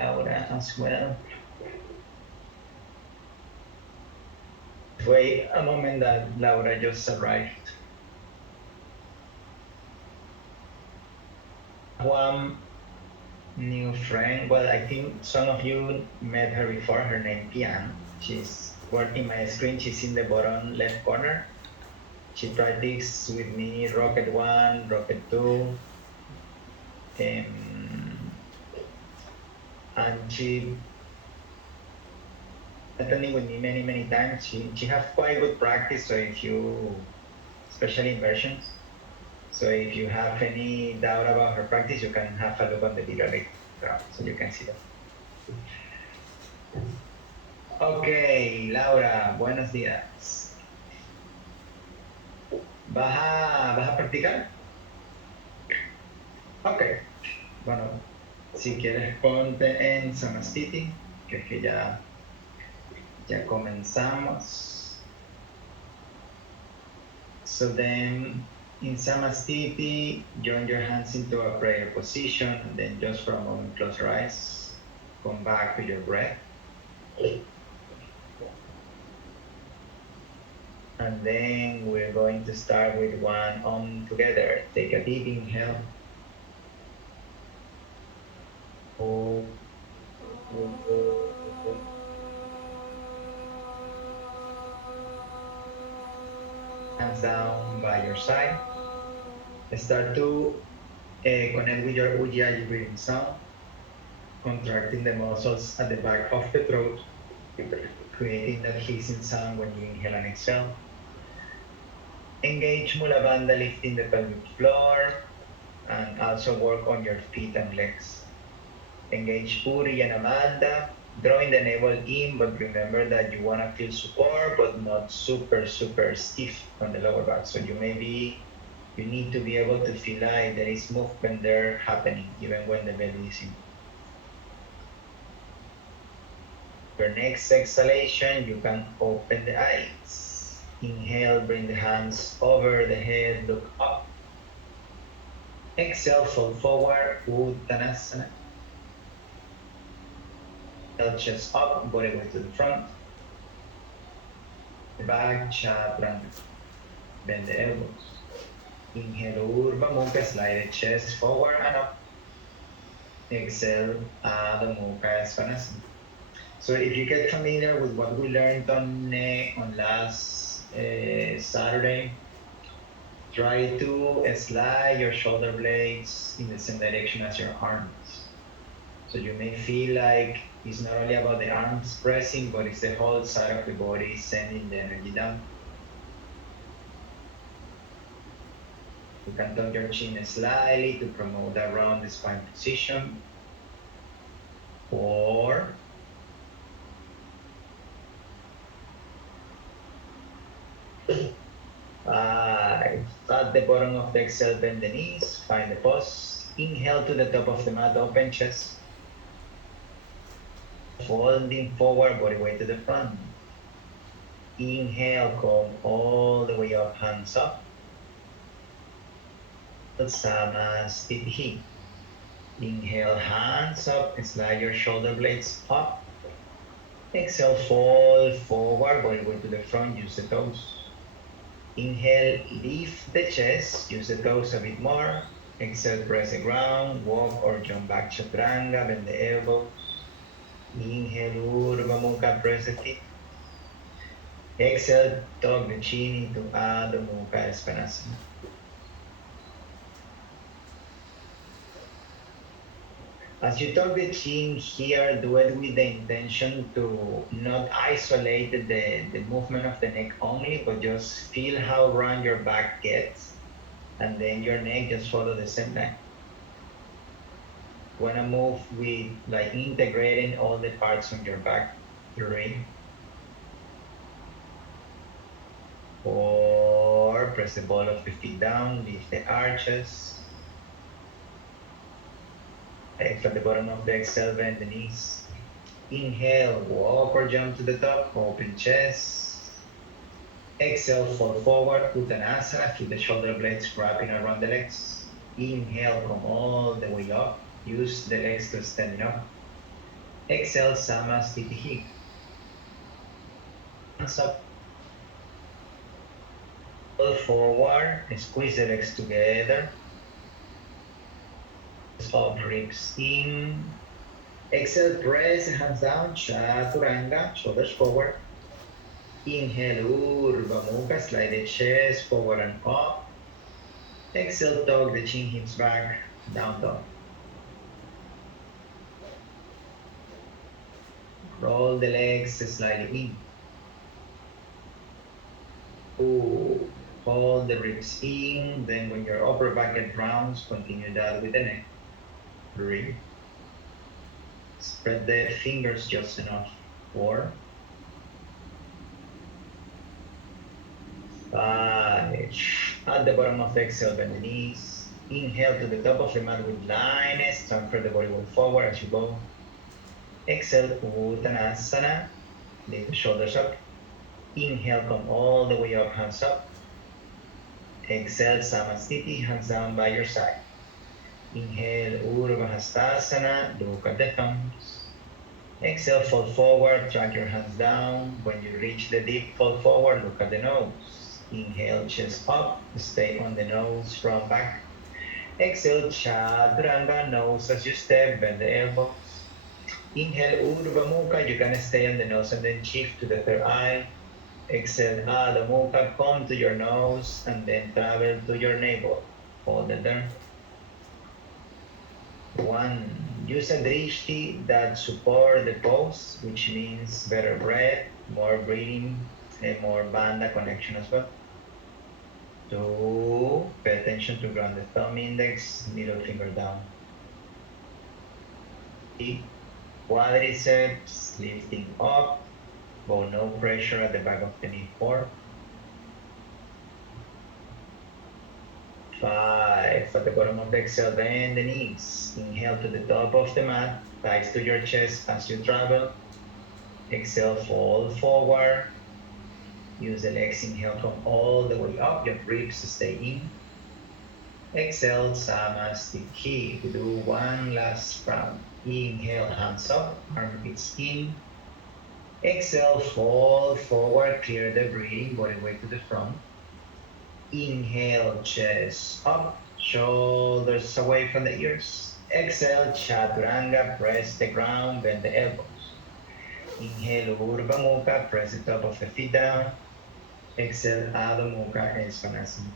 Laura as well. Wait a moment that Laura just arrived. One new friend, well, I think some of you met her before, her name Pian. She's working my screen, she's in the bottom left corner. She practiced with me Rocket 1, Rocket 2, and she attending with me many times. She has quite good practice, so if you, especially in versions, so if you have any doubt about her practice, you can have a look on the video later, so you can see that. Okay, Laura, buenos días. ¿Vas a practicar? Ok, bueno, si quieres ponte en Samastiti, que es que ya comenzamos. So then, in Samastiti, join your hands into a prayer position, and then just for a moment, close your eyes, come back to your breath. And then we're going to start with one Om together. Take a deep inhale. Hold. Hands down by your side. Start to connect with your Ujjayi breathing sound, contracting the muscles at the back of the throat, creating that hissing sound when you inhale and exhale. Engage Mula Bandha, lifting the pelvic floor, and also work on your feet and legs. Engage Puri and Amanda, drawing the navel in, but remember that you want to feel support, but not super stiff on the lower back. So you need to be able to feel like there is movement there happening, even when the belly is in. Your next exhalation, you can open the eyes. Inhale, bring the hands over the head, look up. Exhale, fold forward, Uttanasana. Chest up, body weight to the front. Back, chaturanga. Bend the elbows. Inhale, Urdhva Mukha, slide the chest forward and up. Exhale, Adho Mukha, Svanasana. So if you get familiar with what we learned on last Saturday, try to slide your shoulder blades in the same direction as your arms. So you may feel like it's not only about the arms pressing, but it's the whole side of the body sending the energy down. You can tuck your chin slightly to promote that round the spine position. 4. 5. At the bottom of the exhale, bend the knees, find the pause. Inhale to the top of the mat, open chest. Folding forward, body weight to the front. Inhale, come all the way up, hands up. Samastiti. Inhale, hands up, slide your shoulder blades up. Exhale, fold forward, body weight to the front, use the toes. Inhale, lift the chest, use the toes a bit more. Exhale, press the ground, walk or jump back chaturanga, bend the elbows. Inhale, Urdhva Mukha, press the feet. Exhale, tuck the chin into Adho Mukha, Svanasana. As you tuck the chin here, do it with the intention to not isolate the movement of the neck only, but just feel how round your back gets, and then your neck just follow the same line. You want to move with like integrating all the parts on your back, your ring. 4, press the ball of the feet down, lift the arches. At the bottom of the exhale, bend the knees. Inhale, walk or jump to the top, open chest. Exhale, fold forward, Uttanasana, feel the shoulder blades wrapping around the legs. Inhale, come all the way up. Use the legs to stand up. Exhale, Samasthiti hip. Hands up. Pull forward, squeeze the legs together. Up, ribs in. Exhale, press the hands down, Chaturanga, shoulders forward. Inhale, Urdhva Mukha, slide the chest forward and up. Exhale, tuck the chin, hips back, down dog. Roll the legs slightly in. Ooh. Hold the ribs in, then when your upper back gets rounds, continue that with the neck. 3. Spread the fingers just enough. 4. 5. At the bottom of the exhale, bend the knees. Inhale to the top of the mat with lightness. Transfer the body weight forward as you go. Exhale, Uttanasana. Lift the shoulders up. Inhale, come all the way up, hands up. Exhale, Samasthiti, hands down by your side. Inhale, Urdhva Hastasana, look at the thumbs. Exhale, fold forward, drag your hands down. When you reach the dip, fold forward, look at the nose. Inhale, chest up, stay on the nose, round back. Exhale, Chaturanga, nose as you step, bend the elbows. Inhale, Urdhva Mukha, you're gonna stay on the nose and then shift to the third eye. Exhale, Adho Mukha, come to your nose and then travel to your navel. Hold it there. 1. Use a drishti that support the pose, which means better breath, more breathing, and more bandha connection as well. 2. Pay attention to ground the thumb index, middle finger down. 3. Quadriceps lifting up, but no pressure at the back of the knee. 4. 5. At the bottom of the exhale, bend the knees. Inhale to the top of the mat, thighs to your chest as you travel. Exhale, fold forward. Use the legs, inhale, come all the way up, your ribs stay in. Exhale, Samasthiti. We do one last round. Inhale, hands up, armpits in. Exhale, fold forward, clear the breathing, body weight to the front. Inhale, chest up, shoulders away from the ears. Exhale, Chaturanga, press the ground, bend the elbows. Inhale, Urdhva Mukha, press the top of the feet down. Exhale, Adho Mukha, and Svanasana.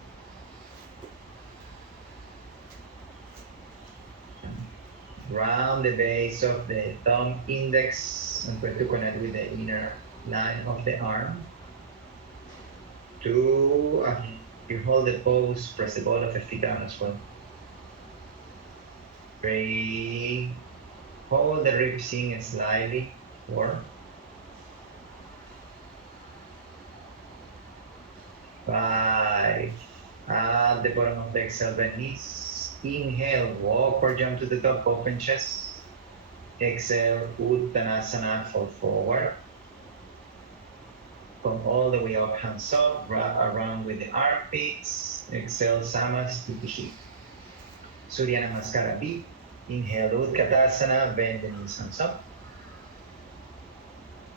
Round the base of the thumb index and try to connect with the inner line of the arm. 2. You hold the pose, press the ball of the feet down as well. 3. Hold the ribs in slightly. 4. 5. At the bottom of the exhale, bend knees. Inhale, walk or jump to the top, open chest. Exhale, Uttanasana, fall forward. Come all the way up, hands up, wrap around with the armpits. Exhale, Samasthiti. Surya Namaskara B. Inhale, Utkatasana, bend the knees, hands up.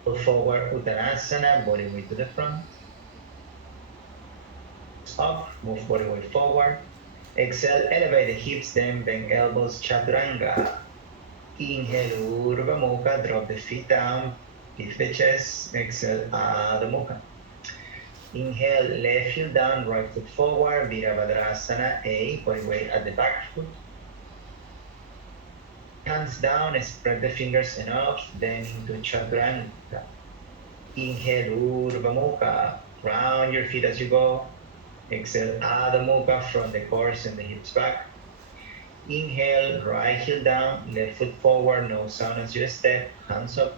Pull forward, Uttanasana, body weight to the front. Up, move body weight forward. Exhale, elevate the hips, then bend elbows, Chaturanga. Inhale, Urdhva Mukha, drop the feet down, lift the chest. Exhale, Adho Mukha. Inhale, left heel down, right foot forward, Virabhadrasana A, body weight at the back foot. Hands down, spread the fingers enough, then into Chaturanga. Inhale, Urdhva Mukha, round your feet as you go. Exhale, Adho Mukha, from the core and the hips back. Inhale, right heel down, left foot forward, no sound as you step, hands up.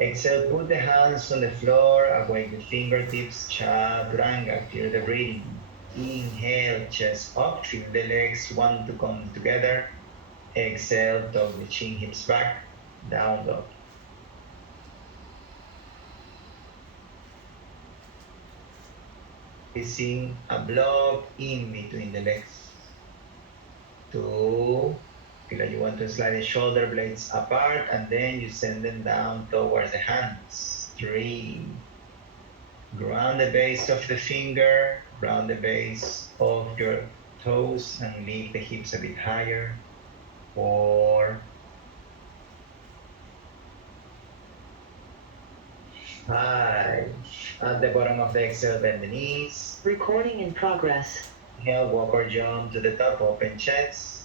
Exhale, put the hands on the floor, away the fingertips, Chaturanga, clear the breathing. Inhale, chest up, feel the legs want to come together. Exhale, tuck the chin, hips back, down dog. Placing a block in between the legs. 2. You want to slide the shoulder blades apart and then you send them down towards the hands. 3. Ground the base of the finger, ground the base of your toes and lift the hips a bit higher. 4. 5. At the bottom of the exhale, bend the knees. Recording in progress. Inhale, walk or jump to the top, open chest.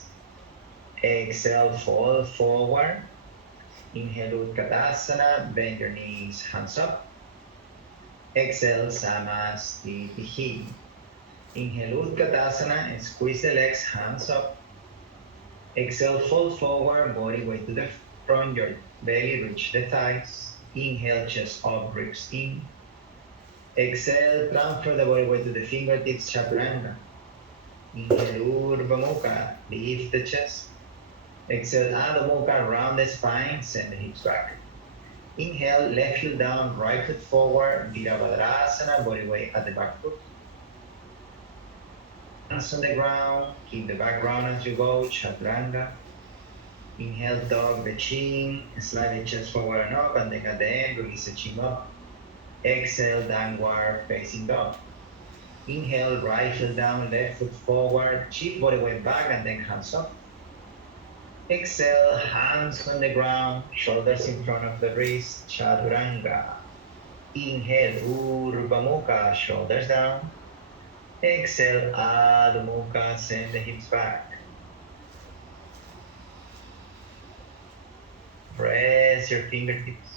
Exhale, fall forward. Inhale, Utkatasana, bend your knees, hands up. Exhale, Samastitihi. Inhale, Utkatasana, and squeeze the legs, hands up. Exhale, fall forward, body weight to the front, your belly reach the thighs. Inhale, chest up, ribs in. Exhale, transfer the body weight to the fingertips, Chaturanga. Inhale, Urdhva Mukha, lift the chest. Exhale, Adho Mukha, round the spine, send the hips back. Inhale, left heel down, right foot forward, Virabhadrasana, body weight at the back foot. Hands on the ground, keep the back round as you go, Chaturanga. Inhale, dog the chin, slide the chest forward and up, and then at the end, release the chin up. Exhale, downward facing dog. Inhale, right heel down, left foot forward, shift body weight back, and then hands up. Exhale, hands on the ground, shoulders in front of the wrist, Chaturanga. Inhale, Urdhva Mukha, shoulders down. Exhale, Adho Mukha, send the hips back. Press your fingertips.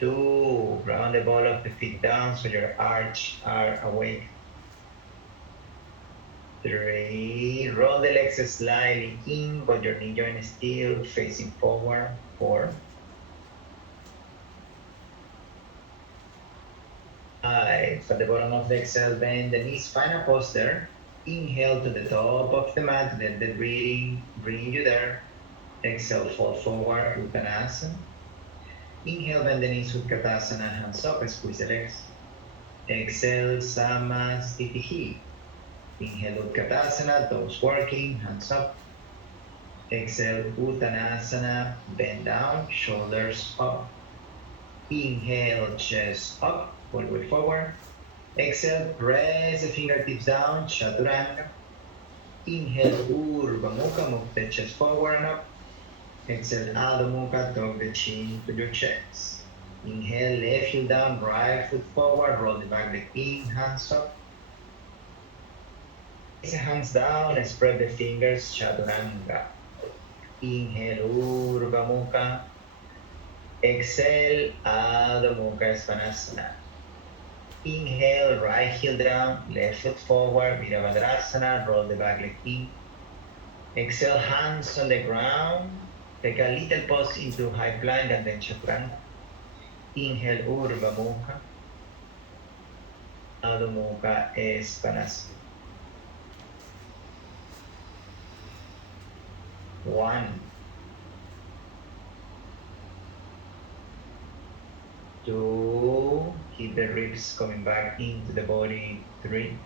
2, round the ball of the feet down so your arch are awake. 3, roll the legs slightly in, but your knee joint is still facing forward. 4. 5, at the bottom of the exhale, bend the knees, find a pose there. Inhale to the top of the mat, let the breathing bring you there. Exhale, fall forward, Uttanasana. Inhale, bend the knees, Utkatasana, hands up, squeeze the legs. Exhale, Samastitihi. Inhale, Utkatasana, toes working, hands up. Exhale, Uttanasana, bend down, shoulders up. Inhale, chest up, body weight forward. Exhale, press the fingertips down, Chaturanga. Inhale, Urdhva Mukha, move the chest forward and up. Exhale, Adho Mukha, tuck the chin to your chest. Inhale, left heel down, right foot forward, roll the back leg in, hands up. Place the hands down and spread the fingers, Chaturanga. Inhale, Urdhva Mukha. Exhale, Adho Mukha, Svanasana. Inhale, right heel down, left foot forward, Virabhadrasana, roll the back leg in. Exhale, hands on the ground. Take a little pause into high plank and then Chaturanga. Inhale, Urdhva Mukha. Adho Mukha, Svanasana. 1. 2, keep the ribs coming back into the body. 3.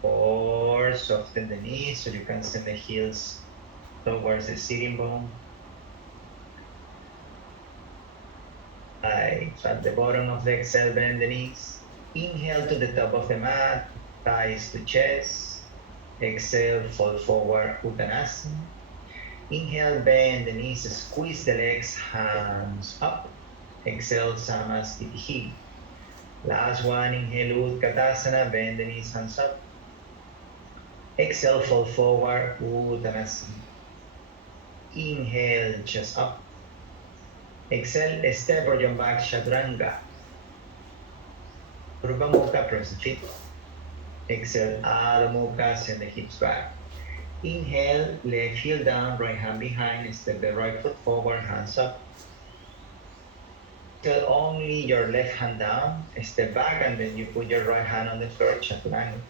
4, soften the knees so you can send the heels towards the sitting bone. 5, at the bottom of the exhale, bend the knees. Inhale to the top of the mat, thighs to chest. Exhale, fall forward, Uttanasana. Inhale, bend the knees, squeeze the legs, hands up. Exhale, Samastitihi. Last one, inhale, Utkatasana, bend the knees, hands up. Exhale, fall forward, Uttanasana. Inhale, chest up. Exhale, step or jump back, Chaturanga. Urdhva Mukha, press the feet. Exhale, Adho Mukha, send the hips back. Inhale, left heel down, right hand behind, step the right foot forward, hands up. Exhale, only your left hand down, step back, and then you put your right hand on the floor, Chaturanga.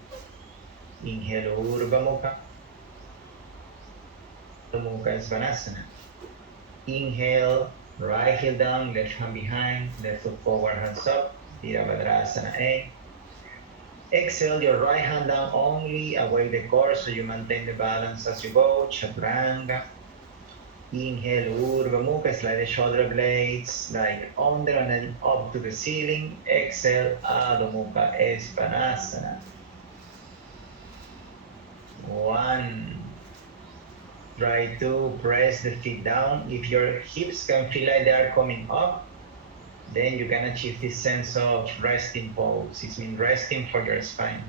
Inhale, Urdhva Mukha. Adho Mukha, Svanasana. Inhale, right heel down, left hand behind, left foot forward, hands up, Virabhadrasana A. Exhale your right hand down only away the core so you maintain the balance as you go. Chaturanga. Inhale, Urdhva Mukha, slide the shoulder blades like under and then up to the ceiling. Exhale, Adho Mukha, Svanasana. 1. Try to press the feet down. If your hips can feel like they are coming up, then you can achieve this sense of resting pose. It means resting for your spine.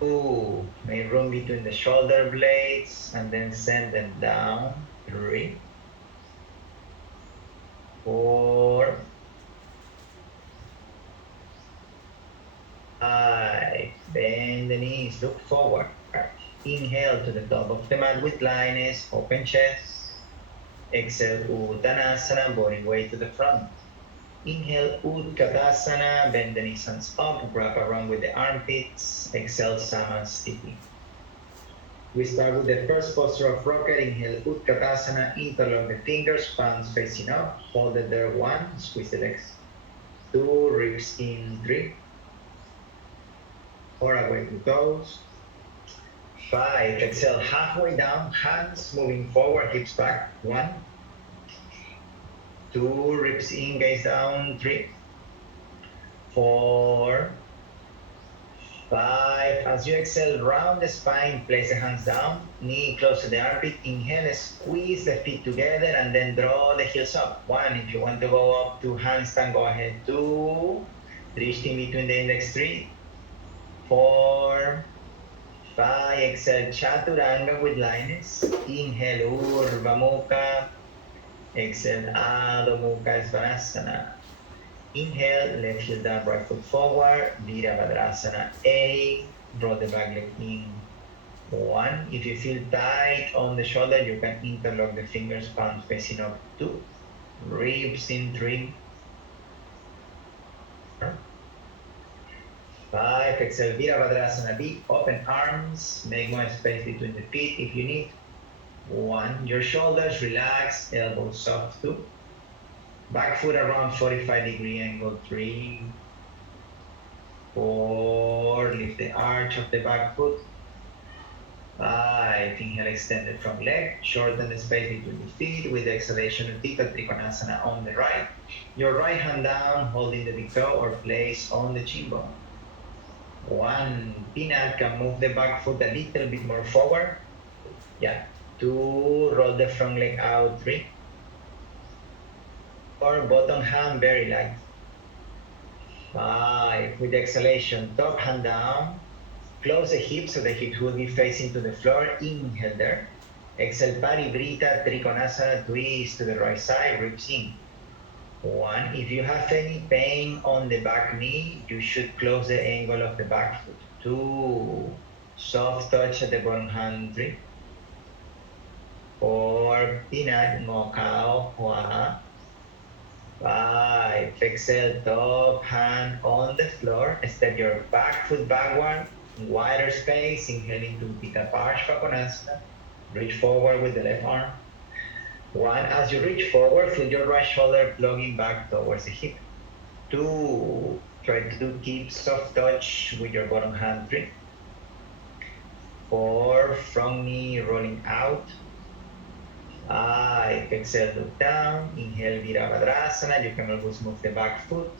2. Make room between the shoulder blades and then send them down. 3. 4. 5. Bend the knees, look forward. Inhale to the top of the mat with lightness, open chest. Exhale, Uttanasana, body weight to the front. Inhale, Utkatasana, bend the knees, hands up, wrap around with the armpits. Exhale, Samasthiti. We start with the first posture of rocket. Inhale, Utkatasana, interlock the fingers, palms facing up. Hold it there, 1, squeeze the legs. 2, ribs in, 3. 4, away to toes. 5, exhale, halfway down, hands moving forward, hips back. 1. 2, ribs in, gaze down. 3. 4. 5. As you exhale, round the spine, place the hands down, knee close to the armpit. Inhale, squeeze the feet together and then draw the heels up. 1. If you want to go up to handstand, go ahead. 2. Drishti between the index. 3. 4. 5. Exhale, Chaturanga with lightness. Inhale, Urdhva Mukha. Exhale, Adho Mukha, Svanasana. Inhale, left heel down, right foot forward. Virabhadrasana. A. Draw the back leg in. 1. If you feel tight on the shoulder, you can interlock the fingers, palms facing up. 2. Ribs in. 3. 5. Exhale, Virabhadrasana B. Open arms. Make more space between the feet if you need. 1. Your shoulders relax, elbows soft. 2. Back foot around 45-degree angle. 3. 4. Lift the arch of the back foot. 5. Inhale, extend the front leg. Shorten the space between the feet with the exhalation of Utthita Trikonasana on the right. Your right hand down, holding the big toe or place on the chin bone. 1. Peanut can move the back foot a little bit more forward. Yeah. 2. Roll the front leg out. 3. 4. Bottom hand very light. 5. With the exhalation, top hand down. Close the hips so the hips will be facing to the floor. Inhale there. Exhale, Parivrita Trikonasana, twist to the right side, ribs in. 1. If you have any pain on the back knee, you should close the angle of the back foot. 2. Soft touch at the bottom hand. 3. 4. Peanut, Mokao, Hua. 5. Exhale, top hand on the floor. Step your back foot backward, wider space. Inhaling to Pitta Parshva. Reach forward with the left arm. 1. As you reach forward, feel your right shoulder plugging back towards the hip. 2. Try to keep soft touch with your bottom hand. 3. 4. Front knee rolling out. 5. Exhale, look down. Inhale, Virabhadrasana. You can always move the back foot.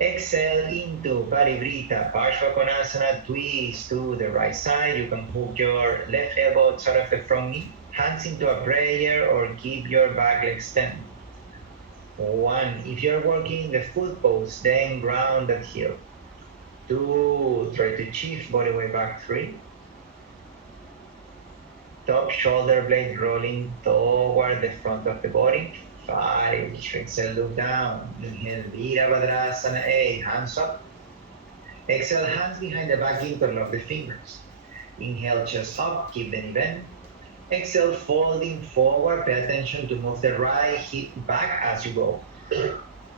Exhale into Parivrita Parshva, twist to the right side. You can hook your left elbow outside of the front knee. Hands into a prayer or keep your back leg extended. 1. If you're working the foot pose, then ground that heel. 2. Try to shift body weight back. 3. Top shoulder blade rolling toward the front of the body. 5. Exhale, look down. Inhale, Virabhadrasana. 8. Hands up. Exhale, hands behind the back, interlock the fingers. Inhale, chest up, keep the knee bent. Exhale, folding forward. Pay attention to move the right hip back as you go.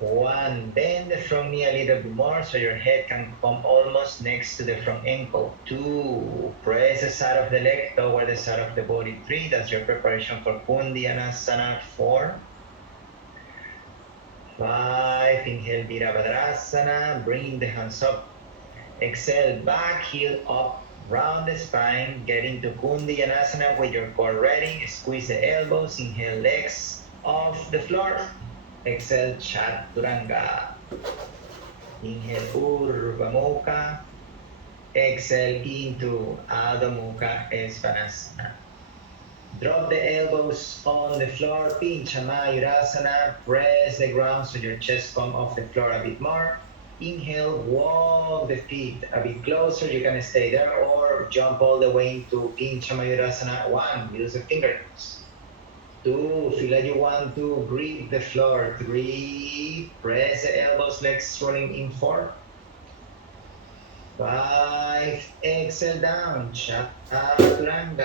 1. Bend the front knee a little bit more so your head can come almost next to the front ankle. 2. Press the side of the leg toward the side of the body. 3. That's your preparation for Kundyanasana. 4. 5, inhale, Virabhadrasana, bring the hands up. Exhale, back heel up, round the spine, get into Kundi Yanasana with your core ready. Squeeze the elbows, inhale, legs off the floor. Exhale, Chaturanga. Inhale, Urdhva Mukha. Exhale into Adho Mukha Svanasana. Drop the elbows on the floor, Pincha Mayurasana. Press the ground so your chest comes off the floor a bit more. Inhale, walk the feet a bit closer. You can stay there or jump all the way into Pincha Mayurasana. 1, use the fingertips. 2, feel like you want to grip the floor. 3, press the elbows, legs rolling in. 4, 5, exhale down, Chaturanga.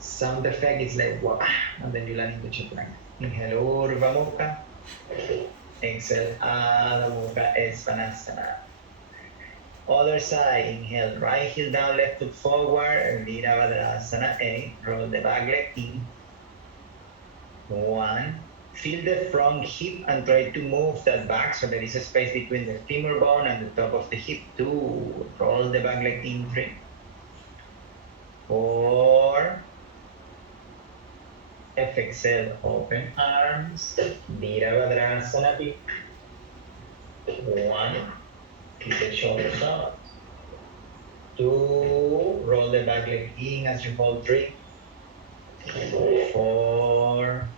Sound effect is like wah, and then you land into Chaturanga. Inhale, Urdhva Mukha. Exhale, Adho Mukha Svanasana. Other side, inhale, right heel down, left foot forward, Virabhadrasana A. Roll the back leg in. 1. Feel the front hip and try to move that back so there is a space between the femur bone and the top of the hip. 2. Roll the back leg in. 3. 4. Exhale, open arms, Virabhadrasana B. 1. Keep the shoulders up. 2. Roll the back leg in as you hold. 3. 4.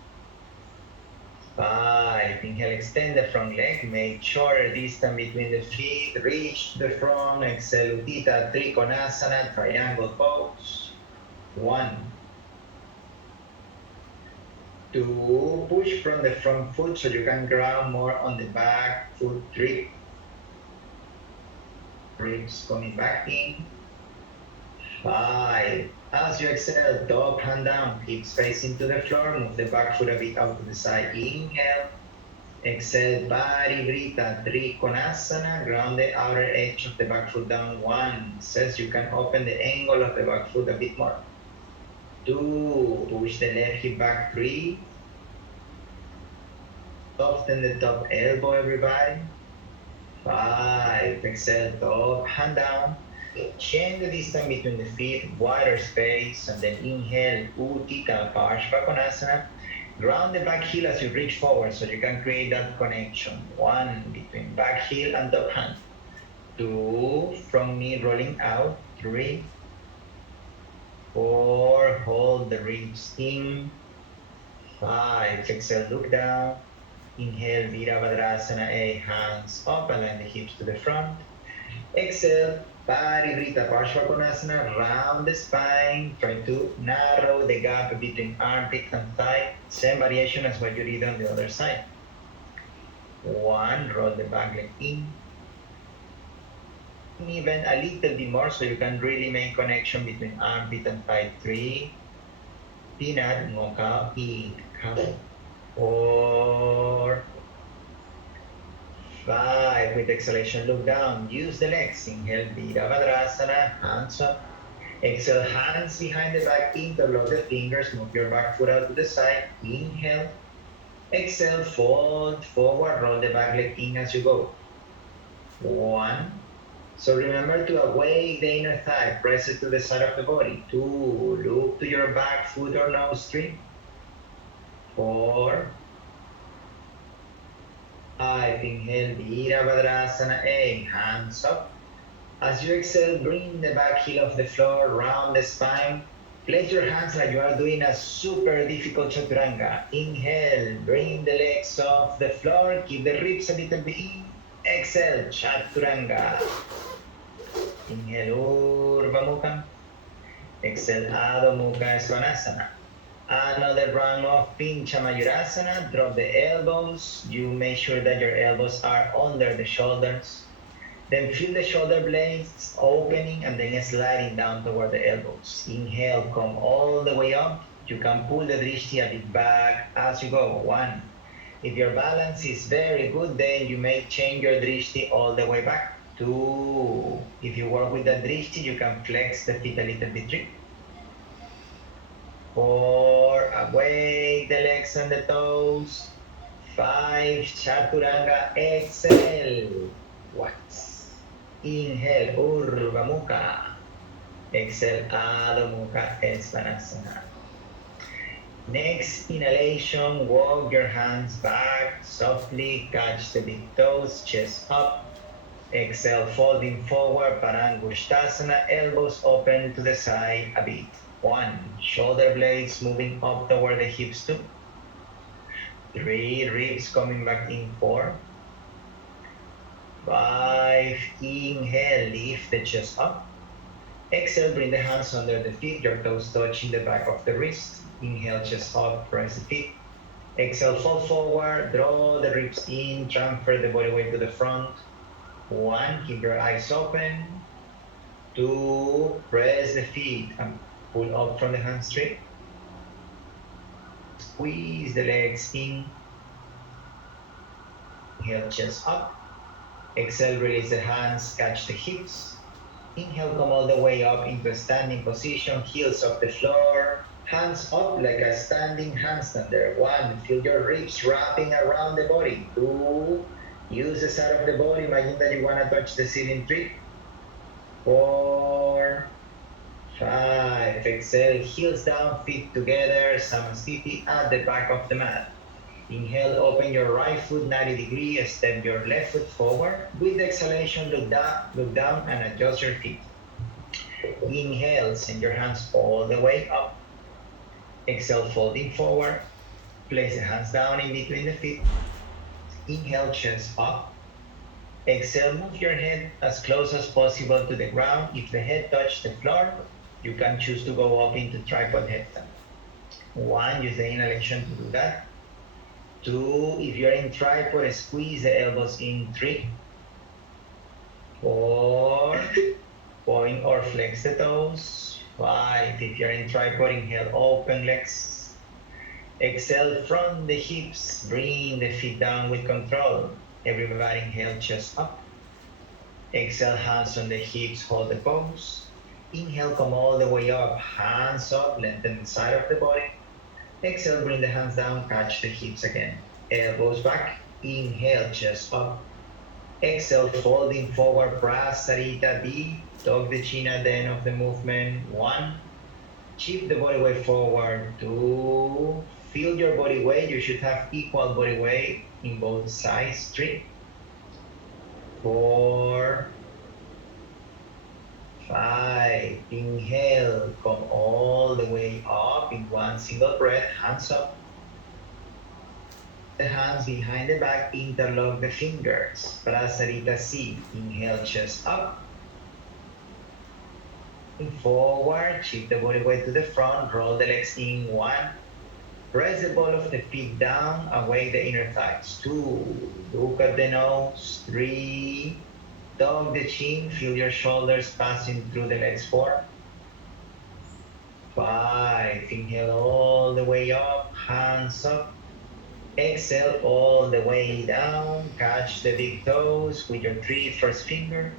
5. Inhale, extend the front leg. Make shorter distance between the feet. Reach the front. Exhale, Utthita Trikonasana, triangle pose. 1. 2. Push from the front foot so you can ground more on the back foot. 3. Ribs coming back in. 5. As you exhale, top hand down, hips facing to the floor, move the back foot a bit out to the side. Inhale. Exhale, Parivrita Trikonasana, ground the outer edge of the back foot down. 1. Says you can open the angle of the back foot a bit more. 2. Push the left hip back. 3. Soften the top elbow, everybody. 5. Exhale, top hand down. Change the distance between the feet, wider space, and then inhale, Utthita Parshvakonasana. Ground the back heel as you reach forward so you can create that connection. 1. Between back heel and top hand. 2. From knee rolling out. 3. 4. Hold the ribs in. 5. Exhale, look down. Inhale, Virabhadrasana A, hands up, align the hips to the front. Exhale, Parivrita Parshvakonasana, round the spine, try to narrow the gap between armpit and thigh. Same variation as what you did on the other side. 1, roll the back leg in. Even a little bit more so you can really make connection between armpit and thigh. 3, Pinat Mukha Ikha. 4, 5. With exhalation, look down. Use the legs. Inhale, Virabhadrasana, hands up. Exhale, hands behind the back, interlock the fingers, move your back foot out to the side. Inhale. Exhale, fold forward, roll the back leg in as you go. 1. So remember to awake the inner thigh, press it to the side of the body. 2. Look to your back foot or nose. 3. 4. 5. Inhale, Virabhadrasana A, hands up. As you exhale, bring the back heel off the floor, round the spine. Place your hands like you are doing a super difficult Chaturanga. Inhale, bring the legs off the floor, keep the ribs a little bit in. Exhale, Chaturanga. Inhale, Urdhva Mukha. Exhale, Adho Mukha Svanasana. Another round of Pincha Mayurasana. Drop the elbows. You make sure that your elbows are under the shoulders. Then feel the shoulder blades opening and then sliding down toward the elbows. Inhale, come all the way up. You can pull the drishti a bit back as you go. 1. If your balance is very good, then you may change your drishti all the way back. 2. If you work with the drishti, you can flex the feet a little bit. 3. 4. Awake the legs and the toes. 5, Chaturanga, exhale, Watts. Inhale, Urdhva Mukha. Exhale, Adho Mukha, Svanasana. Next inhalation, walk your hands back softly, catch the big toes, chest up. Exhale, folding forward, Parangusthasana, elbows open to the side a bit. 1, shoulder blades moving up toward the hips. 2, 3, ribs coming back in. 4, 5, inhale, lift the chest up. Exhale, bring the hands under the feet, your toes touching the back of the wrist. Inhale, chest up, press the feet. Exhale, fold forward, draw the ribs in, transfer the body weight to the front. 1, keep your eyes open. 2, press the feet and pull up from the hamstring. Squeeze the legs in. Inhale, chest up. Exhale, release the hands, catch the hips. Inhale, come all the way up into a standing position, heels off the floor, hands up like a standing handstander. 1, feel your ribs wrapping around the body. 2, use the side of the body, imagine that you want to touch the ceiling. 3, 4, 5, exhale, heels down, feet together, Samasthiti at the back of the mat. Inhale, open your right foot 90 degrees, step your left foot forward. With the exhalation, look down and adjust your feet. Inhale, send your hands all the way up. Exhale, folding forward. Place the hands down in between the feet. Inhale, chest up. Exhale, move your head as close as possible to the ground. If the head touches the floor, you can choose to go up into tripod headstand. 1, use the inhalation to do that. 2, if you're in tripod, squeeze the elbows in. 3, 4, point or flex the toes. 5, if you're in tripod, inhale, open legs. Exhale from the hips, bring the feet down with control. Everybody inhale, chest up. Exhale, hands on the hips, hold the pose. Inhale, come all the way up, hands up, lengthen the side of the body. Exhale, bring the hands down, catch the hips again. Elbows back, inhale, chest up. Exhale, folding forward, Prasarita, deep, tuck the chin at the end of the movement. 1, shift the body weight forward. 2, feel your body weight, you should have equal body weight in both sides. 3, 4, 5, inhale, come all the way up in one single breath, hands up. The hands behind the back, interlock the fingers. Prasarita C, inhale, chest up. Forward, shift the body weight to the front, roll the legs in. 1, press the ball of the feet down, away the inner thighs. 2, look at the nose. 3, tuck the chin, feel your shoulders passing through the legs. 4, 5, inhale all the way up, hands up. Exhale all the way down, catch the big toes with your 3 first finger.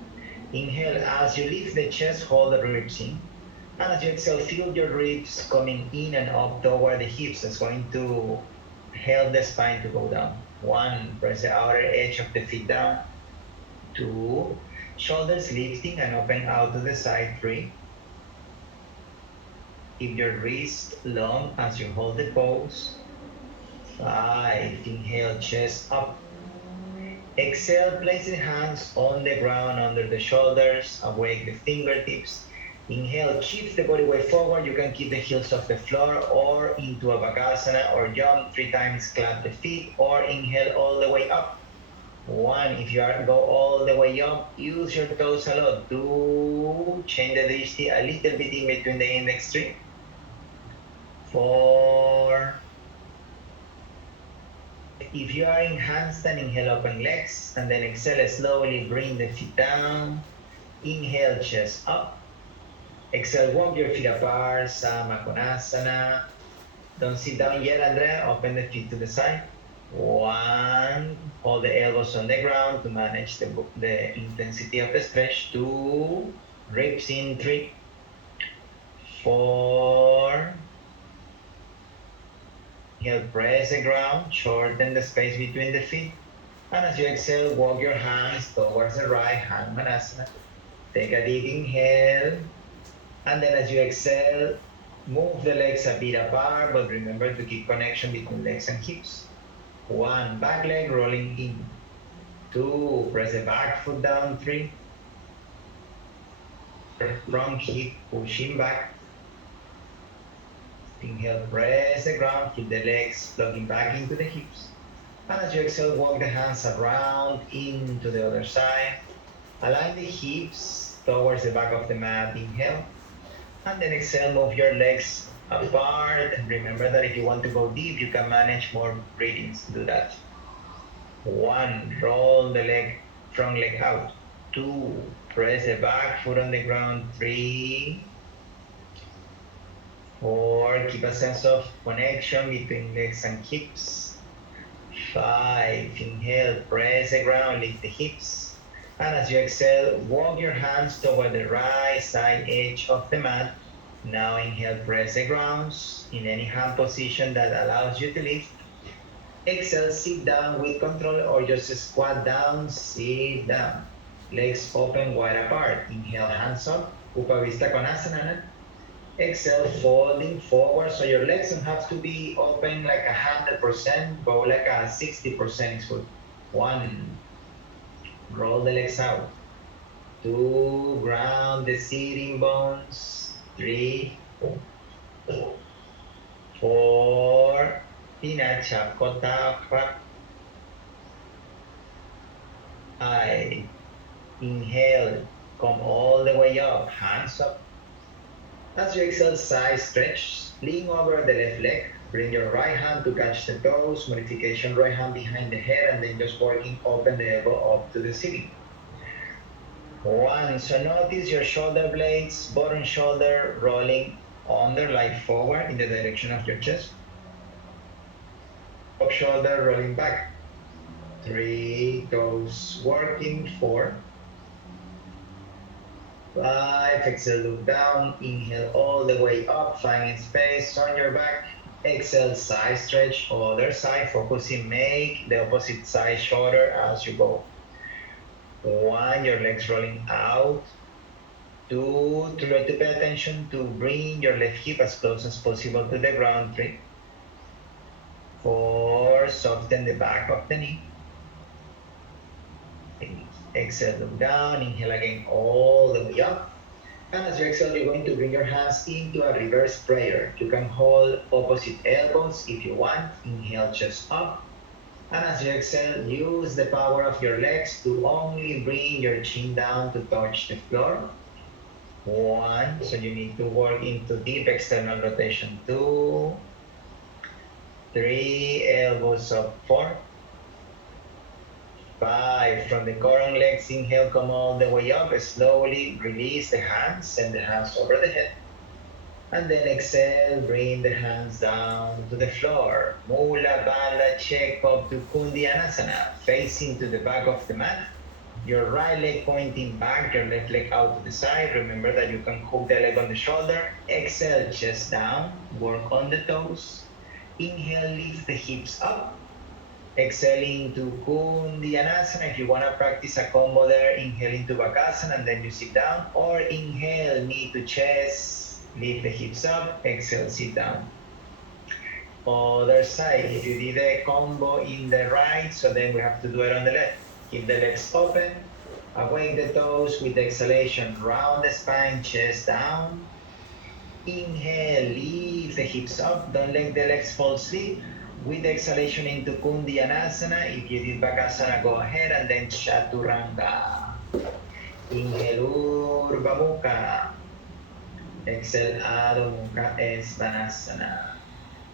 Inhale, as you lift the chest, hold the ribs in. And as you exhale, feel your ribs coming in and up toward the hips. That's going to help the spine to go down. 1, press the outer edge of the feet down. 2, shoulders lifting and open out to the side. 3, keep your wrist long as you hold the pose. 5, inhale, chest up. Exhale, place the hands on the ground under the shoulders, awake the fingertips. Inhale, shift the body weight forward. You can keep the heels off the floor or into a Bakasana or jump 3 times, clap the feet, or inhale all the way up. 1, if you go all the way up, use your toes a lot. 2, change the drishti a little bit in between the index. 3, 4, if you are in handstand, inhale, open legs, and then exhale, slowly bring the feet down. Inhale, chest up. Exhale, walk your feet apart, Samakonasana. Don't sit down yet, Andrea. Open the feet to the side. 1, hold the elbows on the ground to manage the intensity of the stretch. 2, ribs in. 3, 4, Inhale, press the ground, shorten the space between the feet. And as you exhale, walk your hands towards the right, Hanumanasana. Take a deep inhale. And then as you exhale, move the legs a bit apart, but remember to keep connection between legs and hips. 1, back leg rolling in. 2, press the back foot down. 3, front hip pushing back. Inhale, press the ground, keep the legs plugging back into the hips. And as you exhale, walk the hands around into the other side. Align the hips towards the back of the mat. Inhale. And then exhale, move your legs apart. And remember that if you want to go deep, you can manage more breathings. Do that. 1, roll the front leg out. 2, press the back foot on the ground. 3, 4, keep a sense of connection between legs and hips. 5, inhale, press the ground, lift the hips. And as you exhale, walk your hands toward the right side edge of the mat. Now inhale, press the ground in any hand position that allows you to lift. Exhale, sit down with control or just squat down, sit down. Legs open wide apart. Inhale, hands up, Upavista Konasana. Exhale, folding forward, so your legs don't have to be open like 100%, go like a 60% is good. 1, roll the legs out. 2, ground the sitting bones. 3, 4, Pinacha Kota. 5, inhale, come all the way up, hands up. As you exhale, side stretch, lean over the left leg, bring your right hand to catch the toes, modification right hand behind the head, and then just working open the elbow up to the ceiling. 1, so notice your shoulder blades, bottom shoulder rolling under like forward in the direction of your chest. Top shoulder rolling back. 3, toes working. 4, 5, exhale, look down, inhale all the way up, find space on your back. Exhale, side stretch, other side, focusing, make the opposite side shorter as you go. 1, your legs rolling out. 2, try to pay attention to bring your left hip as close as possible to the ground. 3, 4, soften the back of the knee. Exhale, look down, inhale again all the way up. And as you exhale, you're going to bring your hands into a reverse prayer. You can hold opposite elbows if you want. Inhale, chest up. And as you exhale, use the power of your legs to only bring your chin down to touch the floor. 1, so you need to work into deep external rotation. 2, 3, elbows up. 4, 5, from the current legs, inhale, come all the way up, slowly release the hands, send the hands over the head. And then exhale, bring the hands down to the floor. Mula Bandha check up to Kundyanasana, facing to the back of the mat. Your right leg pointing back, your left leg out to the side. Remember that you can hook the leg on the shoulder. Exhale, chest down, work on the toes. Inhale, lift the hips up. Exhaling to Kundyanasana. If you want to practice a combo there, inhale into Bakasana and then you sit down. Or inhale, knee to chest, lift the hips up, exhale, sit down. Other side, if you did a combo in the right, so then we have to do it on the left. Keep the legs open, awake the toes with exhalation, round the spine, chest down. Inhale, lift the hips up, don't let the legs fall asleep. With exhalation into Kundyanasana. If you did Bakasana, go ahead, and then Chaturanga. Inhale, Urdhva Mukha. Exhale, Adho Mukha Svanasana.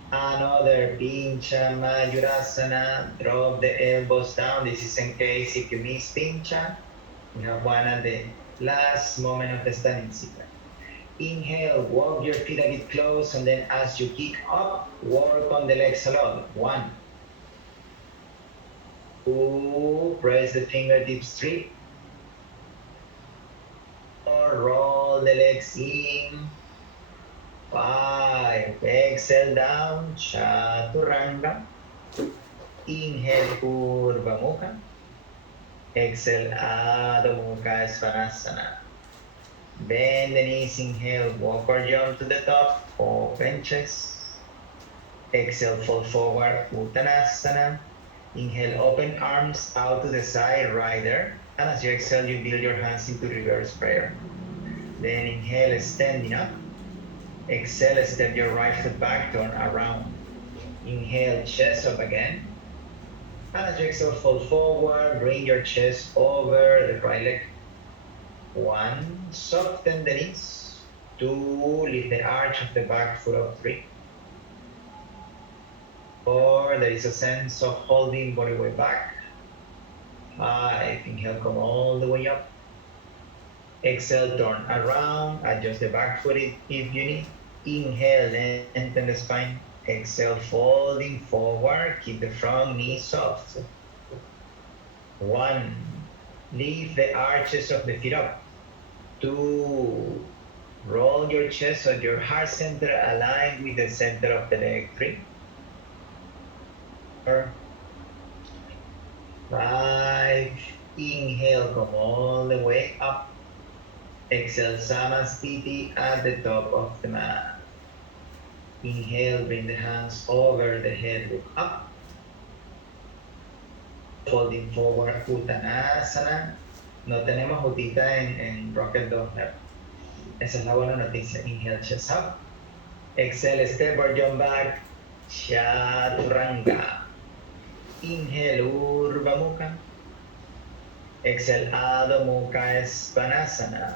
Another Pincha Mayurasana. Drop the elbows down. This is in case if you miss Pincha. We have one at the last moment of the standing sequence. Inhale, walk your feet a bit close, and then as you kick up, work on the legs a lot. 1, 2, press the fingertips. 3, 4, roll the legs in. 5. Exhale down, Chaturanga. Inhale, Urdhva Mukha. Exhale, Adho Mukha Svanasana. Bend the knees, inhale, walk or jump to the top, open chest. Exhale, fold forward, Uttanasana. Inhale, open arms out to the side, rider. And as you exhale, you build your hands into reverse prayer. Then inhale, standing up. Exhale, step your right foot back, turn around. Inhale, chest up again. And as you exhale, fold forward, bring your chest over the right leg. 1, soften the knees. 2, lift the arch of the back foot up. 3. 4, there is a sense of holding body weight back. 5, inhale, come all the way up. Exhale, turn around, adjust the back foot if you need. Inhale, lengthen the spine. Exhale, folding forward, keep the front knee soft. 1, lift the arches of the feet up. 2, roll your chest so your heart center aligned with the center of the leg. 3. 4, 5, inhale, come all the way up. Exhale, Samasthiti at the top of the mat. Inhale, bring the hands over the head, look up. Folding forward, Uttanasana. No tenemos jutita en Rocket Dog. Esa es la buena noticia. Inhale, chest up. Exhale, step or jump back, Chaturanga. Inhale, Urdhva Mukha. Exhale, Adho Mukha Svanasana.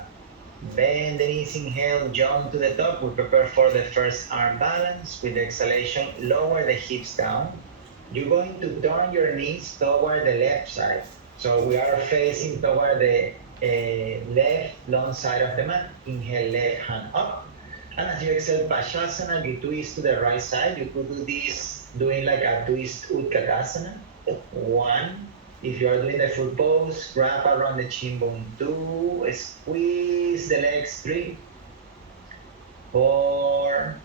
Bend the knees, inhale, jump to the top. We prepare for the first arm balance. With exhalation, lower the hips down. You're going to turn your knees toward the left side. So we are facing toward the left long side of the mat. Inhale, left hand up. And as you exhale, Pashasana, you twist to the right side. You could do this doing like a twist Utkatasana. 1. If you are doing the full pose, wrap around the chin bone. 2, squeeze the legs. 3, 4,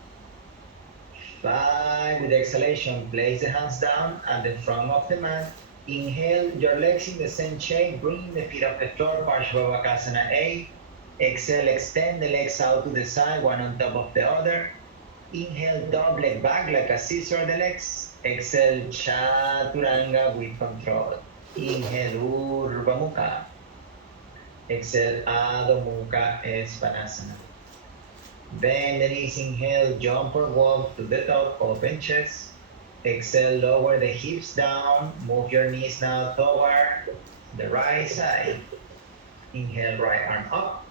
5. With exhalation, place the hands down at the front of the mat. Inhale, your legs in the same shape, bring the feet off the floor, Parshvavakasana 8. Exhale, extend the legs out to the side, one on top of the other. Inhale, double leg back like a scissor the legs. Exhale, Chaturanga with control. Inhale, Urdhva Mukha. Exhale, Adho Mukha Svanasana. Bend the knees, inhale, jump or walk to the top, open chest. Exhale, lower the hips down, move your knees now toward the right side. Inhale, right arm up.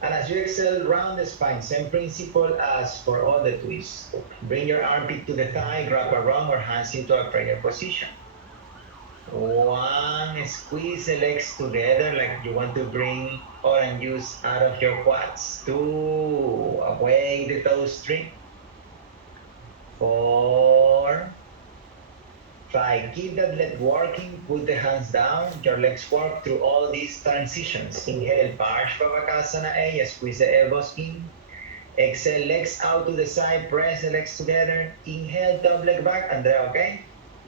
And as you exhale, round the spine, same principle as for all the twists. Bring your armpit to the thigh, grab around or hands into a prayer position. 1, squeeze the legs together like you want to bring orange juice out of your quads. 2, away the toes. 3, 4, 5. Keep that leg working, put the hands down, your legs work through all these transitions. Inhale, Parshvavakasana A, squeeze the elbows in. Exhale, legs out to the side, press the legs together. Inhale, top leg back, Andrea, okay?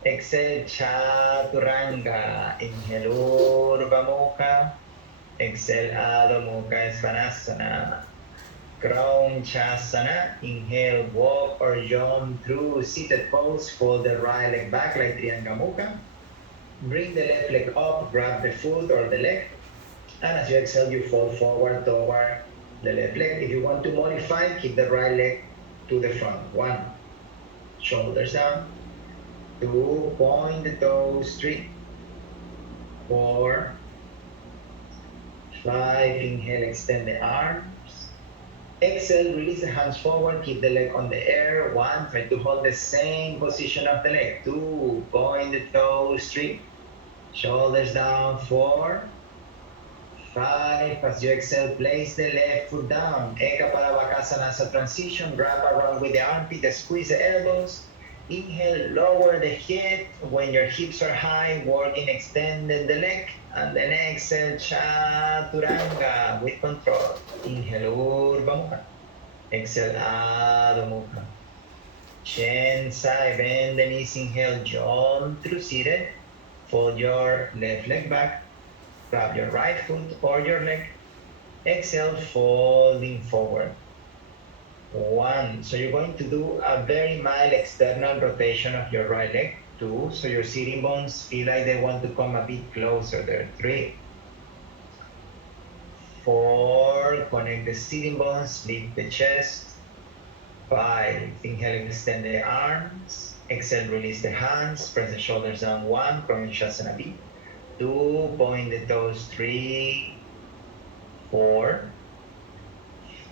Exhale, Chaturanga. Inhale, Urdhva Mukha. Exhale, Adho Mukha Svanasana. Chasana. Inhale, walk or jump through seated pose. Fold the right leg back like Trianga Mukha. Bring the left leg up, grab the foot or the leg. And as you exhale, you fall forward toward the left leg. If you want to modify, keep the right leg to the front. 1, shoulders down. 2, point the toes. 3, 4, 5. Inhale, extend the arms. Exhale, release the hands forward, keep the leg on the air. 1, try to hold the same position of the leg. 2, point the toes. 3, shoulders down. 4, 5. As you exhale, place the left foot down. Eka Paravakasana as a transition. Wrap around with the armpit, squeeze the elbows. Inhale, lower the head. When your hips are high, working extending the leg. And then exhale, Chaturanga with control. Inhale, Urdhva Mukha. Exhale, Adho Mukha. Chin side, bend the knees, inhale, jump through seated. Fold your left leg back. Grab your right foot or your leg. Exhale, folding forward. 1. So you're going to do a very mild external rotation of your right leg. 2. So your sitting bones feel like they want to come a bit closer there. 3. 4. Connect the sitting bones, lift the chest. 5. Inhale, extend the arms. Exhale, release the hands. Press the shoulders down. 1. Pranayasana B. 2. Point the toes. 3. 4.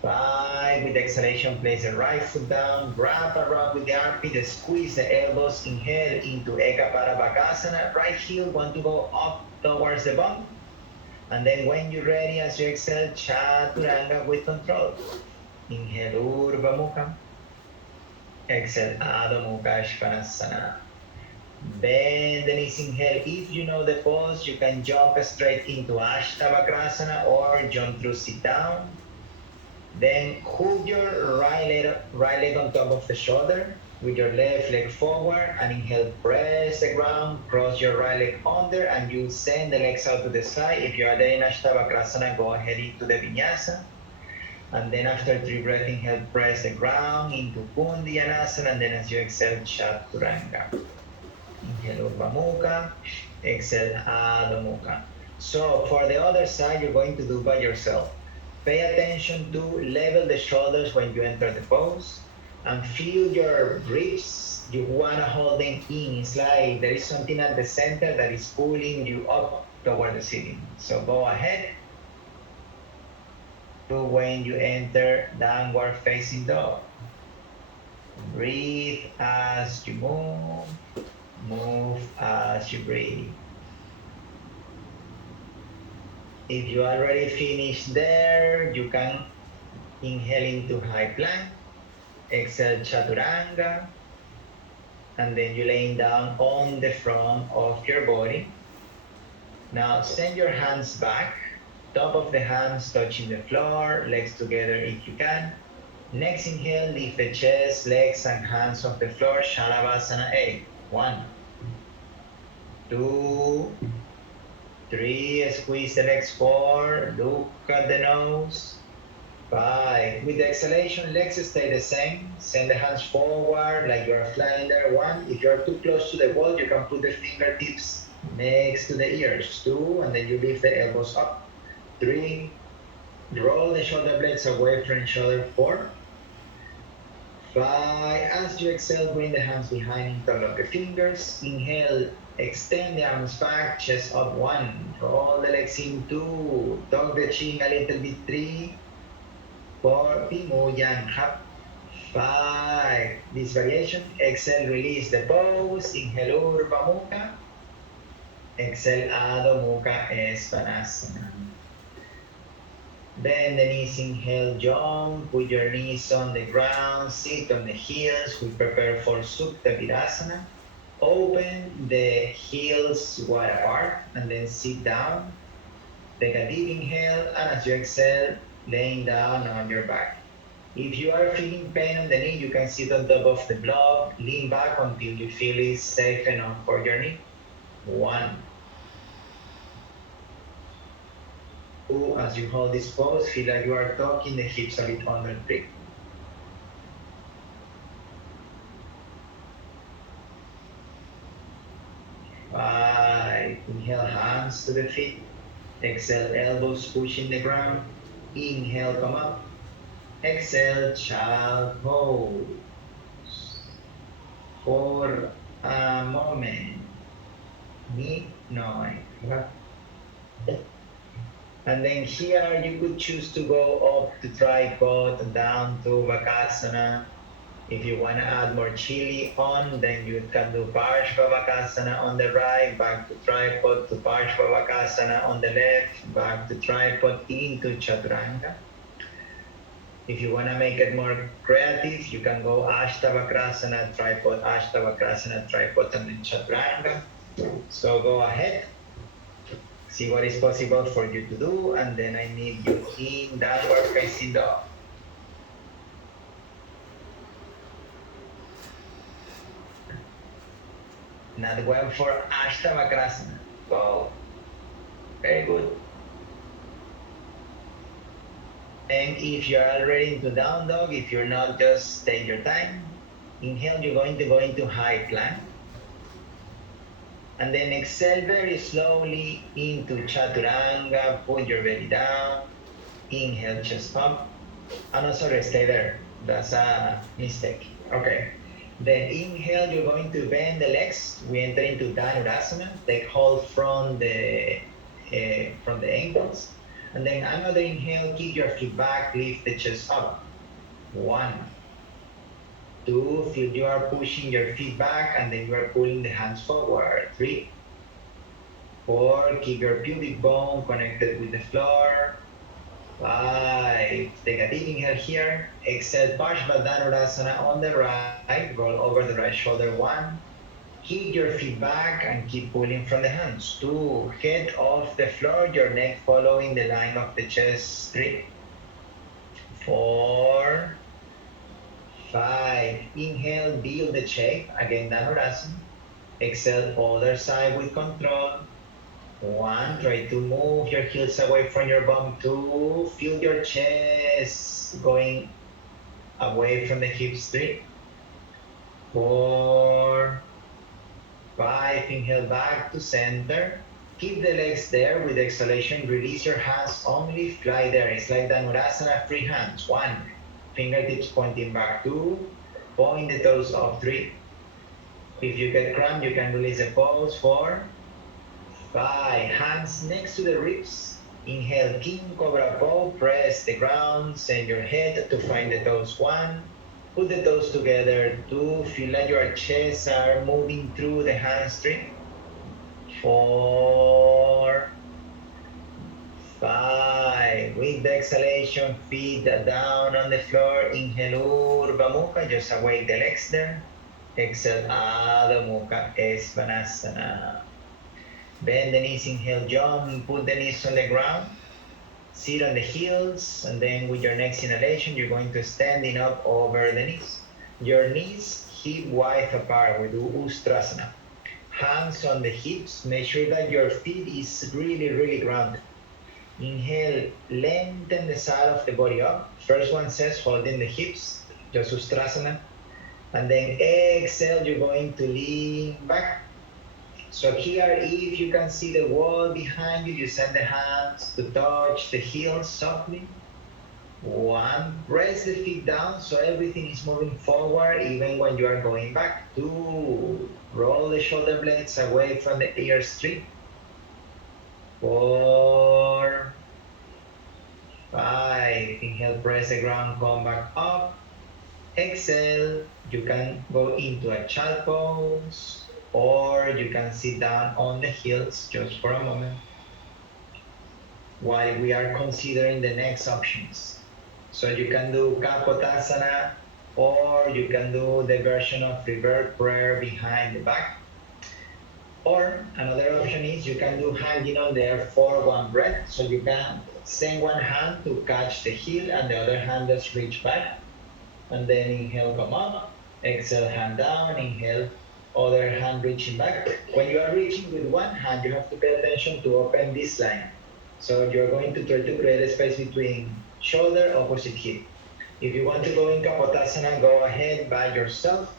5. With exhalation, place the right foot down. Wrap around with the armpit. Squeeze the elbows. Inhale into Eka Parabhakasana. Right heel want to go up towards the bum. And then when you're ready, as you exhale, Chaturanga with control. Inhale, Urdhva Mukha. Exhale, Adho Mukha Svanasana. Bend the knees, inhale. If you know the pose, you can jump straight into Ashtavakrasana or jump through sit down. Then hold your right leg on top of the shoulder with your left leg forward and inhale, press the ground, cross your right leg under and you send the legs out to the side. If you are there in Ashtavakrasana, go ahead into the Vinyasa. And then after 3 breaths, inhale, press the ground into Pundyanasana, and then as you exhale, Chaturanga. Inhale, Urdhva Mukha. Exhale, Adho Mukha. So for the other side, you're going to do by yourself. Pay attention to level the shoulders when you enter the pose and feel your ribs. You want to hold them in. It's like there is something at the center that is pulling you up toward the ceiling. So go ahead. When you enter downward facing dog. Breathe as you move as you breathe. If you already finished there, you can inhale into high plank, exhale Chaturanga, and then you're laying down on the front of your body. Now send your hands back. Top of the hands touching the floor, legs together if you can. Next inhale, lift the chest, legs and hands off the floor, Shalabhasana 8. 1, 2, 3, squeeze the legs forward, look at the nose. 5, with the exhalation, legs stay the same. Send the hands forward like you are flying there. 1, if you are too close to the wall, you can put the fingertips next to the ears. 2, and then you lift the elbows up. 3, roll the shoulder blades away from each other. 4, 5, as you exhale, bring the hands behind, interlock the fingers. Inhale, extend the arms back, chest up. 1, roll the legs in. 2, tuck the chin a little bit. 3, 4, Pimuyan, 5, this variation. Exhale, release the pose. Inhale, Urdhva Mukha. Exhale, Adho Mukha Svanasana. Bend the knees, inhale, jump, put your knees on the ground, sit on the heels. We prepare for Supta Virasana. Open the heels wide apart and then sit down. Take a deep inhale and as you exhale, laying down on your back. If you are feeling pain on the knee, you can sit on top of the block, lean back until you feel it's safe enough for your knee. 1, 2, as you hold this pose, feel like you are tucking the hips a bit under. 3, 5, inhale, hands to the feet. Exhale, elbows pushing the ground. Inhale, come up. Exhale, child pose. For a moment. And then here you could choose to go up to tripod, down to Vakasana. If you want to add more chili on, then you can do Parshvavakasana on the right, back to tripod, to Parshvavakasana on the left, back to tripod, into Chaturanga. If you want to make it more creative, you can go Ashtavakrasana, tripod, and then Chaturanga. So go ahead, see what is possible for you to do, and then I need you in downward facing dog. Not one for Ashtavakrasana. Go. Very good. And if you're already into down dog, if you're not, just take your time. Inhale, you're going to go into high plank. And then exhale very slowly into Chaturanga. Put your belly down. Inhale, chest pump. Oh, no, sorry, stay there. That's a mistake. Okay. Then inhale, you're going to bend the legs. We enter into Dhanurasana. Take hold from the ankles. And then another inhale, keep your feet back, lift the chest up. 1, 2, feel you are pushing your feet back and then you are pulling the hands forward. 3, 4, keep your pubic bone connected with the floor. 5, take a deep inhale here. Exhale, Parsvadhanurasana on the right, roll over the right shoulder. 1, keep your feet back and keep pulling from the hands. 2, head off the floor, your neck following the line of the chest. 3, 4, 5, inhale, build the shape, again Dhanurasana. Exhale, other side with control. 1, try to move your heels away from your bum. 2, feel your chest going away from the hips. 3, 4, 5, inhale back to center. Keep the legs there with exhalation. Release your hands, only fly there. It's like Dhanurasana, free hands. 1, fingertips pointing back. 2, point the toes up. 3, if you get cramp, you can release the pose. 4, 5, hands next to the ribs. Inhale, King Cobra Pose, press the ground, send your head to find the toes. 1, put the toes together. 2, feel like your chests are moving through the hands. 3, 4, 5, with the exhalation, feet down on the floor. Inhale, Urdhva Mukha, just awake the legs there. Exhale, Adho Mukha, Svanasana. Bend the knees, inhale, jump, put the knees on the ground, sit on the heels, and then with your next inhalation, you're going to standing up over the knees. Your knees hip width apart, we do Ustrasana. Hands on the hips, make sure that your feet is really grounded. Inhale, lengthen the side of the body up. First one says holding the hips, just Ustrasana. And then exhale, you're going to lean back. So here, if you can see the wall behind you, you send the hands to touch the heels softly. 1, press the feet down so everything is moving forward even when you are going back. 2, roll the shoulder blades away from the ears. 3, 4, 5, inhale, press the ground, come back up. Exhale, you can go into a child pose, or you can sit down on the heels just for a moment while we are considering the next options. So you can do Kapotasana, or you can do the version of revert prayer behind the back. Or another option is you can do hanging on there for 1 breath. So you can send one hand to catch the heel and the other hand just reach back. And then inhale, come up, exhale, hand down, inhale, other hand reaching back. When you are reaching with one hand, you have to pay attention to open this line. So you're going to try to create a space between shoulder, opposite hip. If you want to go in Kapotasana, go ahead by yourself.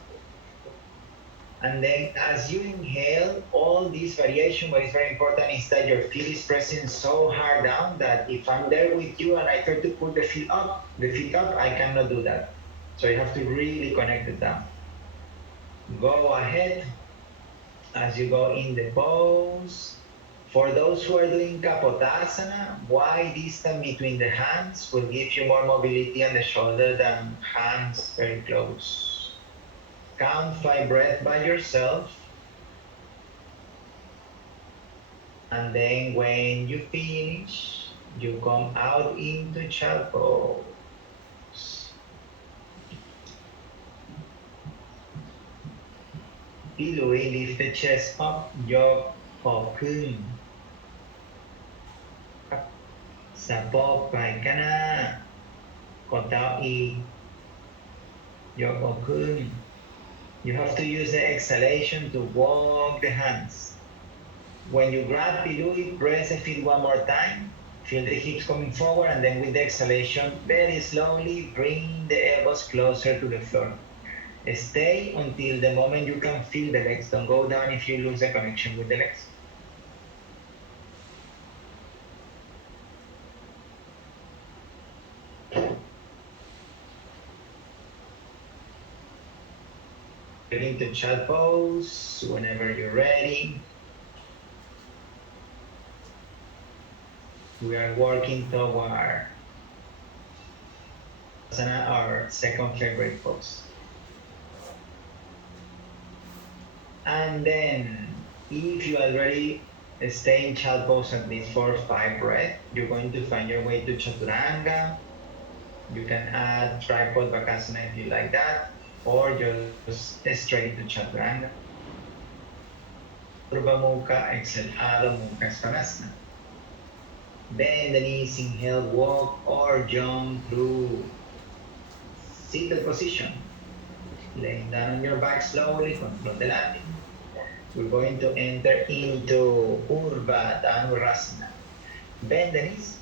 And then as you inhale, all this variation, what is very important is that your feet is pressing so hard down that if I'm there with you and I try to pull the feet up, I cannot do that. So you have to really connect it down. Go ahead as you go in the pose. For those who are doing Kapotasana, wide distance between the hands will give you more mobility on the shoulder than hands very close. Count 5 breaths by yourself. And then when you finish, you come out into child pose. Pillowy, lift the chest up, ยกคอขึ้นสะโพกไปข้างหน้ากดเท้าอีกยกคอขึ้น You have to use the exhalation to walk the hands. When you grab Pilui, press the feet one more time. Feel the hips coming forward, and then with the exhalation, very slowly bring the elbows closer to the floor. Stay until the moment you can feel the legs. Don't go down if you lose the connection with the legs. Get into chat pose whenever you're ready. We are working toward our second favorite pose. And then, if you already stay in child pose at least 4 or 5 breaths, you're going to find your way to Chaturanga. You can add tripod Bakasana if you like that, or just straight into Chaturanga. Urdhva Mukha, exhale, Adho Mukha Svanasana. Bend the knees, inhale, walk or jump through seated position. Laying down on your back slowly, control the landing. We're going to enter into Urdhva Dhanurasana. Bend the knees,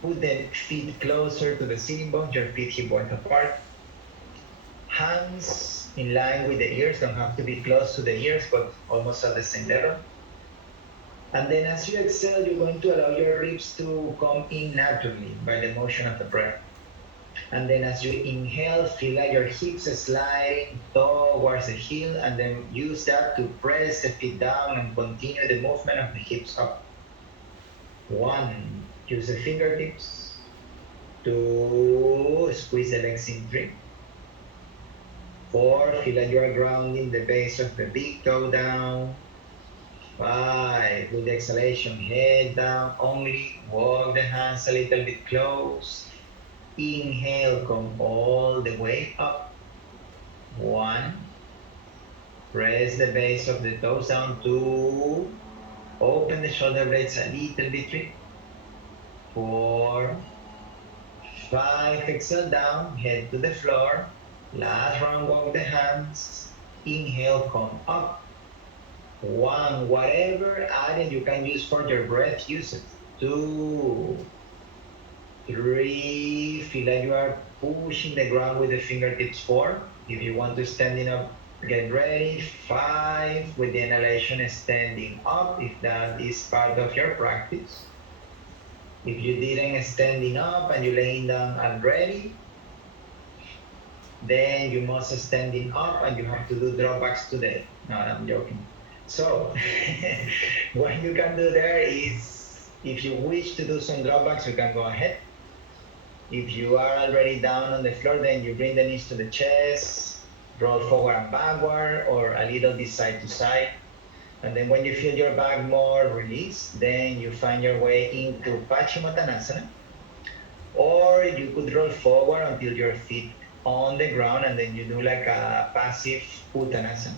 put the feet closer to the sitting bones, your feet hip width apart. Hands in line with the ears, don't have to be close to the ears, but almost at the same level. And then as you exhale, you're going to allow your ribs to come in naturally by the motion of the breath. And then as you inhale, feel like your hips are sliding towards the heel, and then use that to press the feet down and continue the movement of the hips up. 1, use the fingertips. 2, squeeze the legs in. 3. 4, feel like you are grounding the base of the big toe down. 5, with the exhalation, head down only, walk the hands a little bit close. Inhale, come all the way up. 1, press the base of the toes down. 2, open the shoulder blades a little bit. 3, 4, 5, exhale down, head to the floor. Last round, walk the hands. Inhale, come up. 1, whatever area you can use for your breath, use it. 2, 3, feel like you are pushing the ground with the fingertips. 4, if you want to standing up, get ready. 5, with the inhalation, standing up, if that is part of your practice. If you didn't standing up and you're laying down already, then you must standing up and you have to do dropbacks today. No, I'm joking. So, what you can do there is, if you wish to do some dropbacks, you can go ahead. If you are already down on the floor, then you bring the knees to the chest, roll forward and backward, or a little bit side to side. And then when you feel your back more released, then you find your way into Paschimottanasana. Or you could roll forward until your feet on the ground, and then you do like a passive Uttanasana.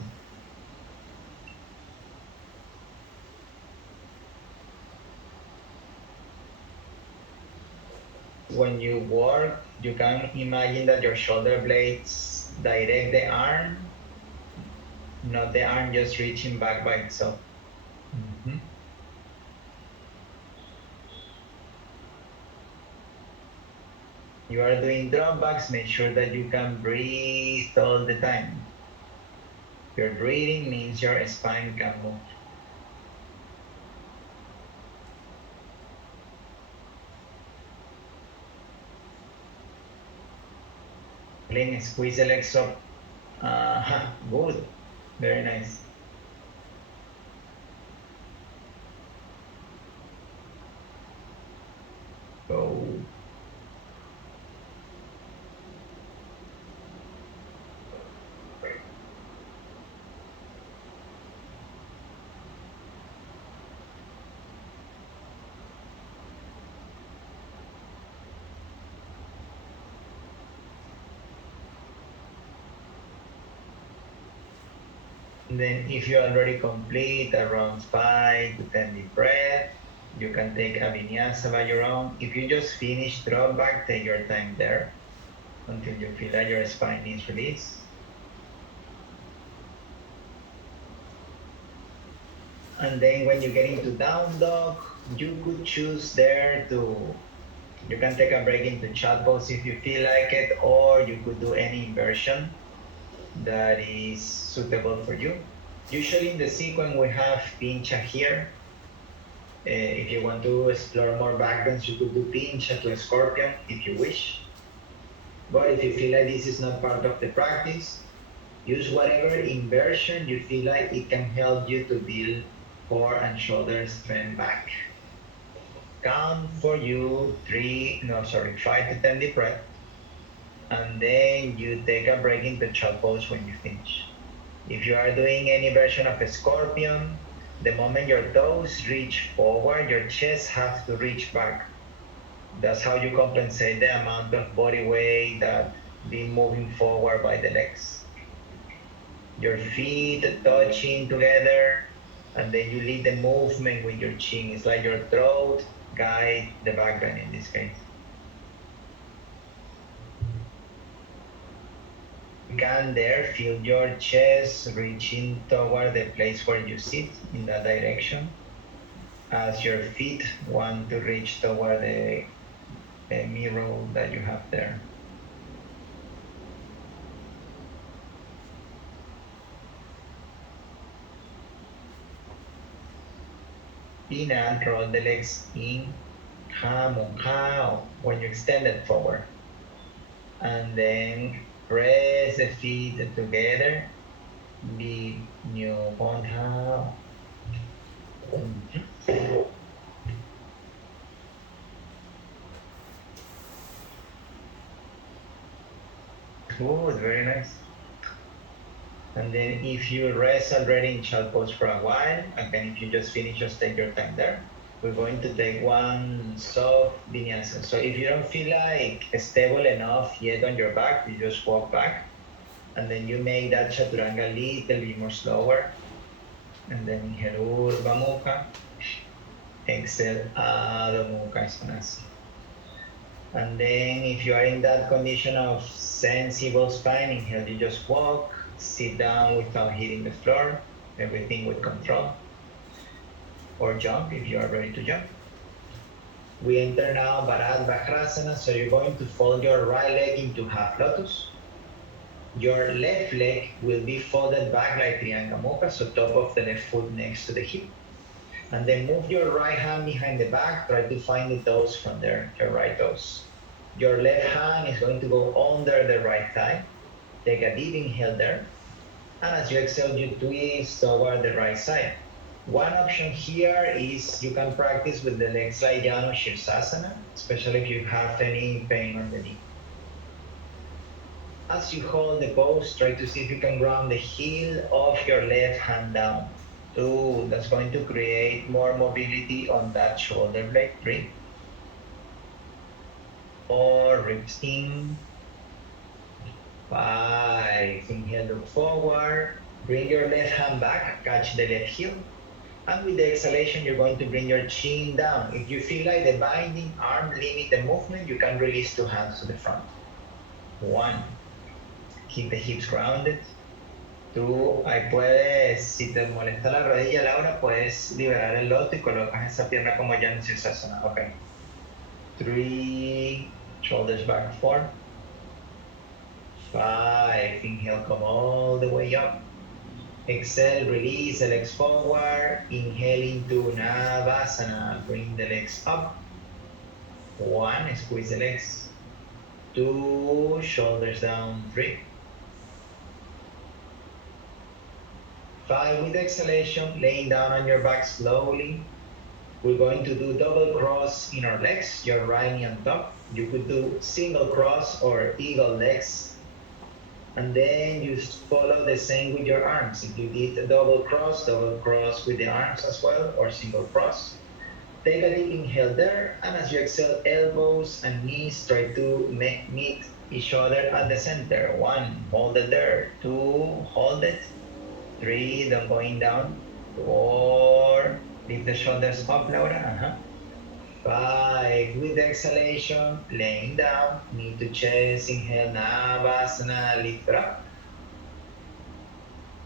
When you work, you can imagine that your shoulder blades direct the arm, not the arm just reaching back by itself. You are doing dropbacks, make sure that you can breathe all the time. Your breathing means your spine can move. Then squeeze the legs up. Good. Very nice. Go. And then if you already complete around 5 to 10 deep breath, you can take a vinyasa by your own. If you just finish drop back, take your time there until you feel that your spine is released. And then when you get into down dog, you could choose there to, you can take a break into chat pose if you feel like it, or you could do any inversion that is suitable for you. Usually in the sequence we have pincha here. If you want to explore more backgrounds, you could do pincha to scorpion if you wish. But if you feel like this is not part of the practice, use whatever inversion you feel like it can help you to build core and shoulder strength back. Count for you 5 to 10 deep breath, and then you take a break into child pose when you finish. If you are doing any version of a scorpion, the moment your toes reach forward, your chest has to reach back. That's how you compensate the amount of body weight that been moving forward by the legs. Your feet touching together, and then you lead the movement with your chin. It's like your throat guide the background in this case. You can there feel your chest reaching toward the place where you sit in that direction, as your feet want to reach toward the mirror that you have there. Inhale, roll the legs in, ha, when you extend it forward. And then press the feet together, be new on how. Good, very nice. And then if you rest already in child pose for a while, again, if you just finish, just take your time there. We're going to take one soft vinyasa. So if you don't feel like stable enough yet on your back, you just walk back. And then you make that chaturanga a little bit more slower. And then inhale Urdhva Mukha. Exhale Adho Mukha Svanasana. And then if you are in that condition of sensible spine, inhale, you just walk, sit down without hitting the floor, everything with control. Or jump if you are ready to jump. We enter now Bharat Vajrasana, so you're going to fold your right leg into half lotus. Your left leg will be folded back like Trianga Mukha, so top of the left foot next to the hip. And then move your right hand behind the back, try to find the toes from there, your right toes. Your left hand is going to go under the right thigh. Take a deep inhale there. And as you exhale, you twist toward the right side. One option here is you can practice with the legs like Jano Shirsasana, especially if you have any pain on the knee. As you hold the pose, try to see if you can ground the heel of your left hand down. 2, that's going to create more mobility on that shoulder blade. 3, 4, ribs in. 5, inhale, look forward. Bring your left hand back, catch the left heel. And with the exhalation, you're going to bring your chin down. If you feel like the binding arm limit the movement, you can release 2 hands to the front. 1, keep the hips grounded. 2, ahí puedes, si te molesta la rodilla, Laura, puedes liberar el loto y colocas esa pierna como ya en Sirsasana. Okay. 3, shoulders back 4. 5, inhale, come all the way up. Exhale, release the legs forward. Inhale into Navasana, bring the legs up. 1, squeeze the legs. 2, shoulders down. 3. 5, with exhalation, laying down on your back slowly. We're going to do double cross in our legs, your right knee on top. You could do single cross or eagle legs. And then you follow the same with your arms. If you did a double cross with the arms as well, or single cross. Take a deep inhale there, and as you exhale, elbows and knees try to meet each other at the center. 1, hold it there. 2, hold it. 3, then going down. 4, lift the shoulders up, Laura. 5, with the exhalation, laying down, knee to chest, inhale, Navasana, lift it up.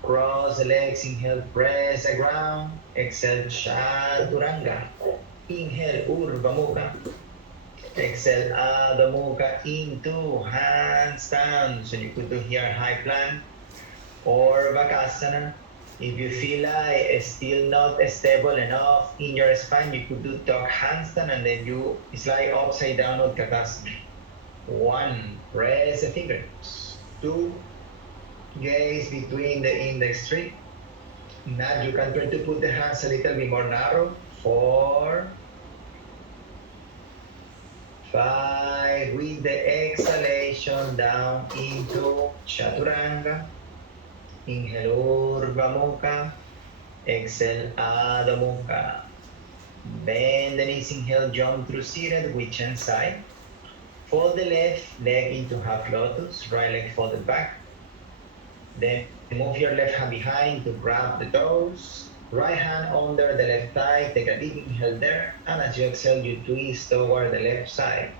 Cross the legs, inhale, press the ground. Exhale, chaturanga. Inhale, Urdhva Mukha. Exhale, Adho Mukha into handstand. So you could do here high plank or Bakasana. If you feel like it's still not stable enough in your spine, you could do dog handstand and then you slide upside down Utkatasana. 1, press the fingers. 2, gaze between the index 3. Now you can try to put the hands a little bit more narrow. 4, 5, with the exhalation down into Chaturanga. Inhale, Urdhva Mukha. Exhale, Adho Mukha. Bend the knees, inhale, jump through seated with chin side. Fold the left leg into half lotus, right leg folded back. Then move your left hand behind to grab the toes. Right hand under the left thigh, take a deep inhale there, and as you exhale, you twist toward the left side.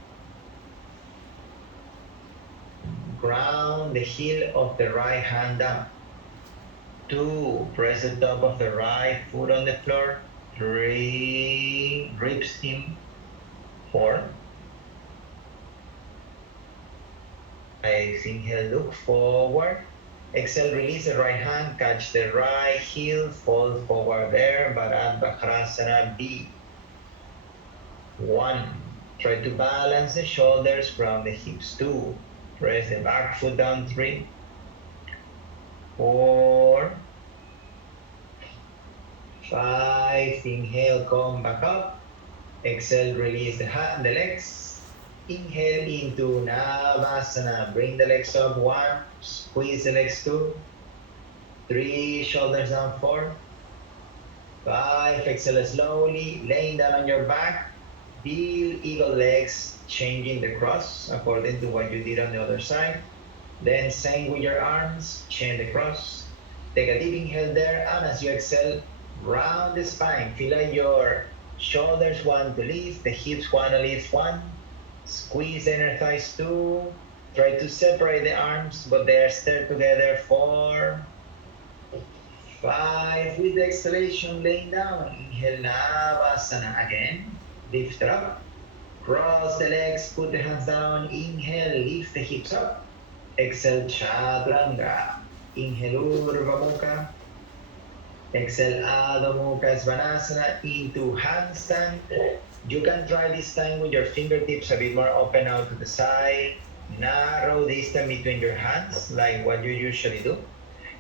Ground the heel of the right hand down. 2, press the top of the right foot on the floor. 3, ribs in. 4. Inhale, look forward. Exhale, release the right hand, catch the right heel, fold forward there, Baddha B. 1, try to balance the shoulders, ground the hips. 2, press the back foot down. 3, 4, 5, inhale, come back up. Exhale, release the legs. Inhale into Navasana. Bring the legs up. 1, squeeze the legs. 2, 3, shoulders down. 4, 5, exhale slowly, laying down on your back. Build eagle legs, changing the cross according to what you did on the other side. Then same with your arms, chain the cross. Take a deep inhale there, and as you exhale, round the spine. Feel like your shoulders want to lift, the hips want to lift. 1, squeeze the inner thighs. 2, try to separate the arms, but they are still together. 4, 5, with the exhalation, laying down. Inhale, Navasana again. Lift it up. Cross the legs, put the hands down. Inhale, lift the hips up. Exhale, Chaturanga. Inhale, Urdhva Mukha. Exhale, Adho Mukha Svanasana into handstand. You can try this time with your fingertips a bit more open out to the side. Narrow distance between your hands, like what you usually do.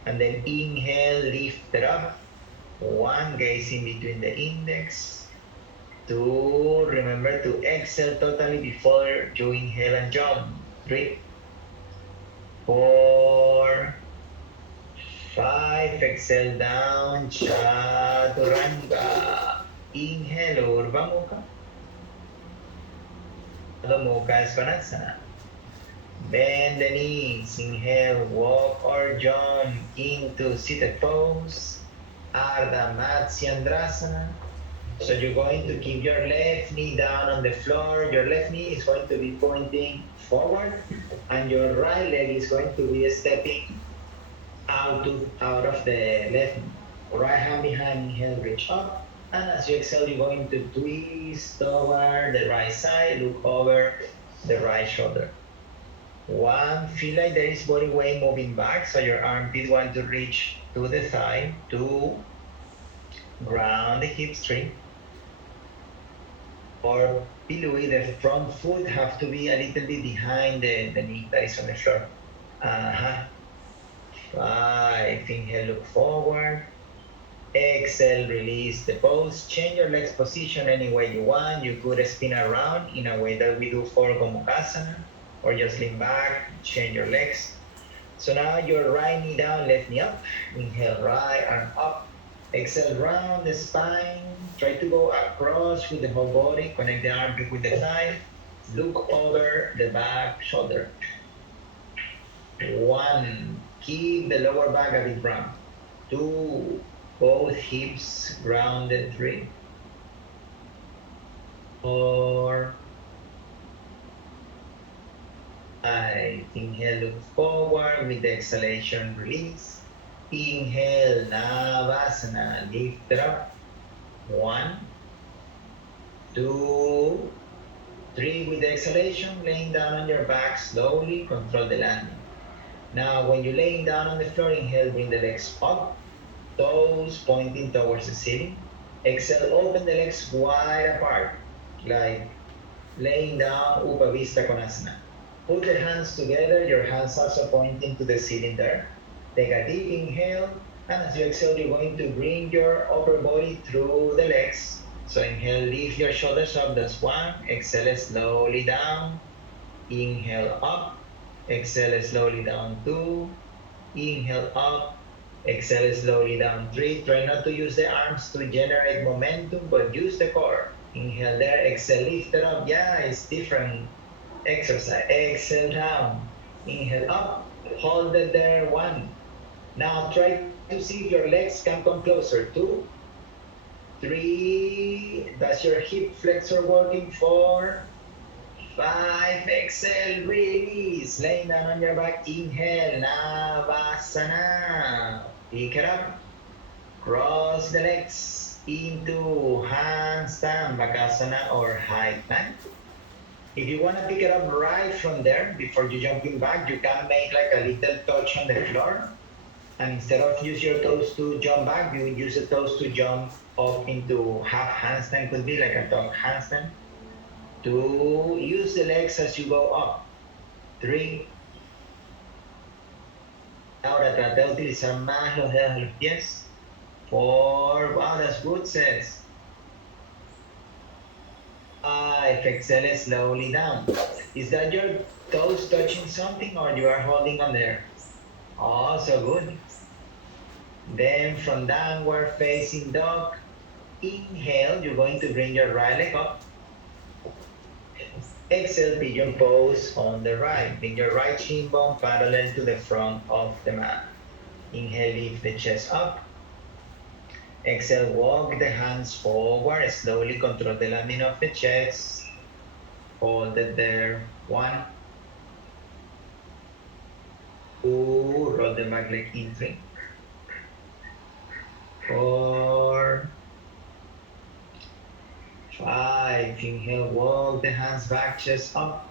And then inhale, lift it up. 1, gaze in between the index. 2, remember to exhale totally before you inhale and jump. 3, 4, 5, exhale down, Chaturanga. Inhale, Urdhva Mukha. Adho Mukha Svanasana. Bend the knees, inhale, walk or jump into seated pose, Ardha Matsyendrasana. So you're going to keep your left knee down on the floor. Your left knee is going to be pointing forward, and your right leg is going to be stepping out of the left knee. Right hand behind, inhale, reach up. And as you exhale, you're going to twist over the right side, look over the right shoulder. 1, feel like there is body weight moving back, so your armpit want to reach to the thigh. 2, ground the hips. 3, or Pilui, the front foot have to be a little bit behind the knee that is on the floor. 5, inhale, look forward. Exhale, release the pose. Change your legs position any way you want. You could spin around in a way that we do for Gomukhasana, or just lean back, change your legs. So now your right knee down, left knee up. Inhale, right arm up. Exhale, round the spine. Try to go across with the whole body. Connect the armpit with the thigh. Look over the back shoulder. 1, keep the lower back a bit round. 2, both hips grounded. 3, 4, 5. Inhale, look forward with the exhalation, release. Inhale, Navasana, lift it up. 1, 2, 3. With the exhalation, laying down on your back slowly, control the landing. Now, when you're laying down on the floor, inhale, bring the legs up, toes pointing towards the ceiling. Exhale, open the legs wide apart, like laying down Upavista Konasana. Put the hands together, your hands also pointing to the ceiling there. Take a deep inhale, and as you exhale, you're going to bring your upper body through the legs. So inhale, lift your shoulders up, that's 1. Exhale slowly down. Inhale up. Exhale slowly down, 2. Inhale up. Exhale slowly down, 3. Try not to use the arms to generate momentum, but use the core. Inhale there, exhale, lift it up. Yeah, it's different exercise. Exhale down. Inhale up. Hold it there, 1. Now try to see if your legs can come closer. 2, 3. That's your hip flexor working. 4, 5. Exhale, release. Laying down on your back. Inhale, Navasana. Pick it up. Cross the legs into handstand, Bakasana, or high plank. If you want to pick it up right from there, before you jumping back, you can make like a little touch on the floor. And instead of use your toes to jump back, you would use the toes to jump up into half handstand, could be like a dog handstand. 2, use the legs as you go up. 3. Ahora trata de utilizar más los dedos de los pies. 4, wow, that's good, Seth. 5, exhale slowly down. Is that your toes touching something or you are holding on there? Oh, so good. Then from downward facing dog, inhale, you're going to bring your right leg up. Exhale, pigeon pose on the right. Bring your right shin bone parallel to the front of the mat. Inhale, lift the chest up. Exhale, walk the hands forward. Slowly control the landing of the chest. Hold it there. 1, 2, roll the back leg in. 3, 4, 5. Inhale, walk the hands back, chest up.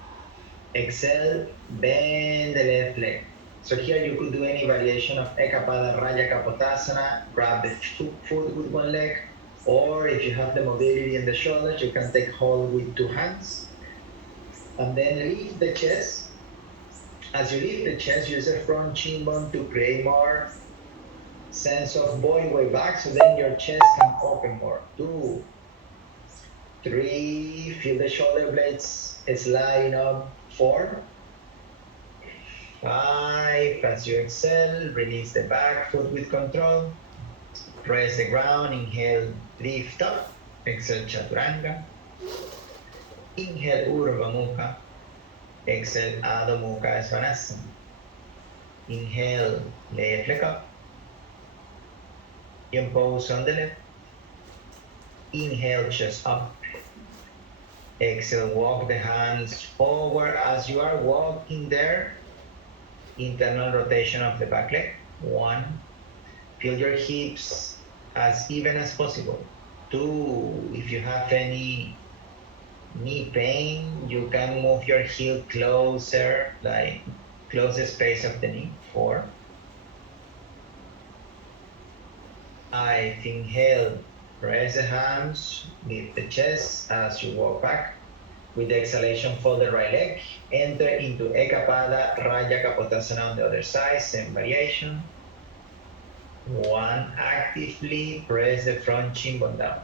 Exhale, bend the left leg. So here you could do any variation of Ekapada Raya Kapotasana, grab the foot with one leg, or if you have the mobility in the shoulders, you can take hold with 2 hands. And then lift the chest. As you lift the chest, use the front chin bone to create more sense of body way back, so then your chest can open more. 2, 3, feel the shoulder blades sliding up. 4, 5, as you exhale, release the back foot with control. Press the ground, inhale, lift up. Exhale, Chaturanga. Inhale, Urdhva Mukha. Exhale, Adho Mukha Svanasana. Inhale, left leg up. Impose on the left. Inhale, chest up. Exhale, walk the hands forward. As you are walking there, internal rotation of the back leg. 1, feel your hips as even as possible. 2, if you have any knee pain, you can move your heel closer, like close the space of the knee. 4, 5, inhale, press the hands, lift the chest as you walk back. With the exhalation, fold the right leg, enter into Ekapada Raya Kapotasana on the other side, same variation. 1, actively press the front shin bone down.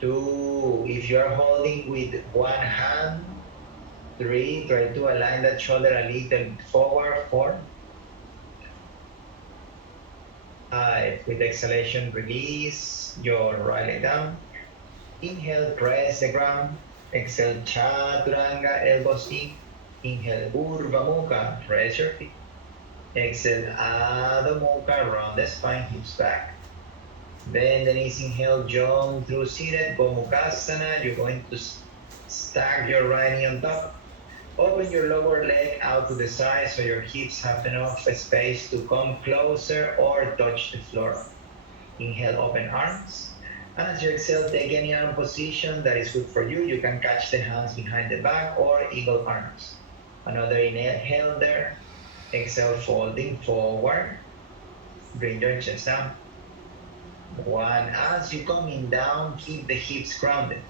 2, if you are holding with 1 hand. 3, try to align that shoulder a little forward. 4, 5, with exhalation, release your right leg down. Inhale, press the ground. Exhale, Chaturanga, elbows in. Inhale, Urdhva Mukha, press your feet. Exhale, Adho Mukha, round the spine, hips back. Bend the knees, inhale, jump through seated, Gomukhasana. You're going to stack your right knee on top. Open your lower leg out to the side so your hips have enough space to come closer or touch the floor. Inhale, open arms. And as you exhale, take any arm position that is good for you. You can catch the hands behind the back or eagle arms. Another inhale there. Exhale, folding forward. Bring your chest down. One, as you're coming down, keep the hips grounded.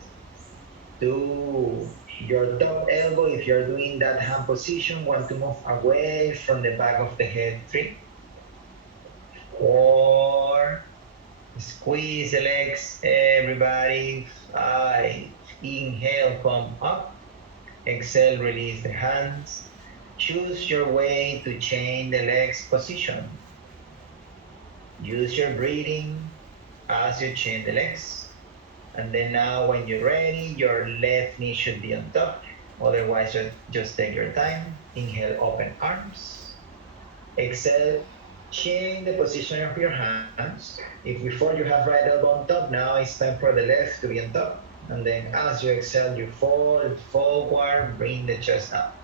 Two, your top elbow, if you're doing that hand position, want to move away from the back of the head. Three, four, squeeze the legs, everybody. Five, inhale, come up. Exhale, release the hands. Choose your way to change the legs position. Use your breathing as you change the legs. And then now when you're ready, your left knee should be on top. Otherwise, just take your time. Inhale, open arms. Exhale, change the position of your hands. If before you have right elbow on top, now it's time for the left to be on top. And then as you exhale, you fold forward, bring the chest up.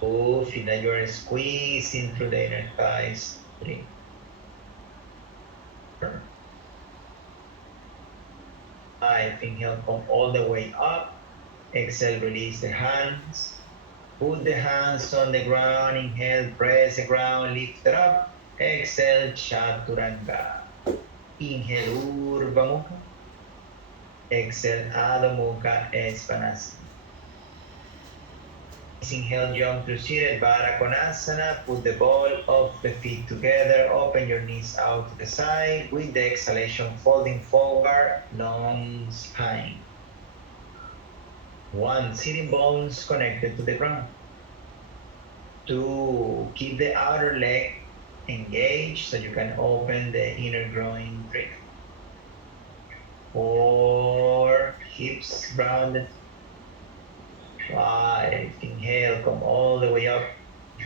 Oh, feel that you're squeezing through the inner thighs. 3, 4, 5. Inhale, come all the way up. Exhale, release the hands. Put the hands on the ground. Inhale, press the ground, lift it up. Exhale, Chaturanga. Inhale, Urdhva Mukha. Exhale, Adho Mukha Svanasana. Inhale, jump to seated Baddha Konasana. Put the ball of the feet together. Open your knees out to the side. With the exhalation, folding forward, long spine. 1, sitting bones connected to the ground. 2, keep the outer leg engaged so you can open the inner groin. 3, 4, hips grounded. 5, inhale, come all the way up.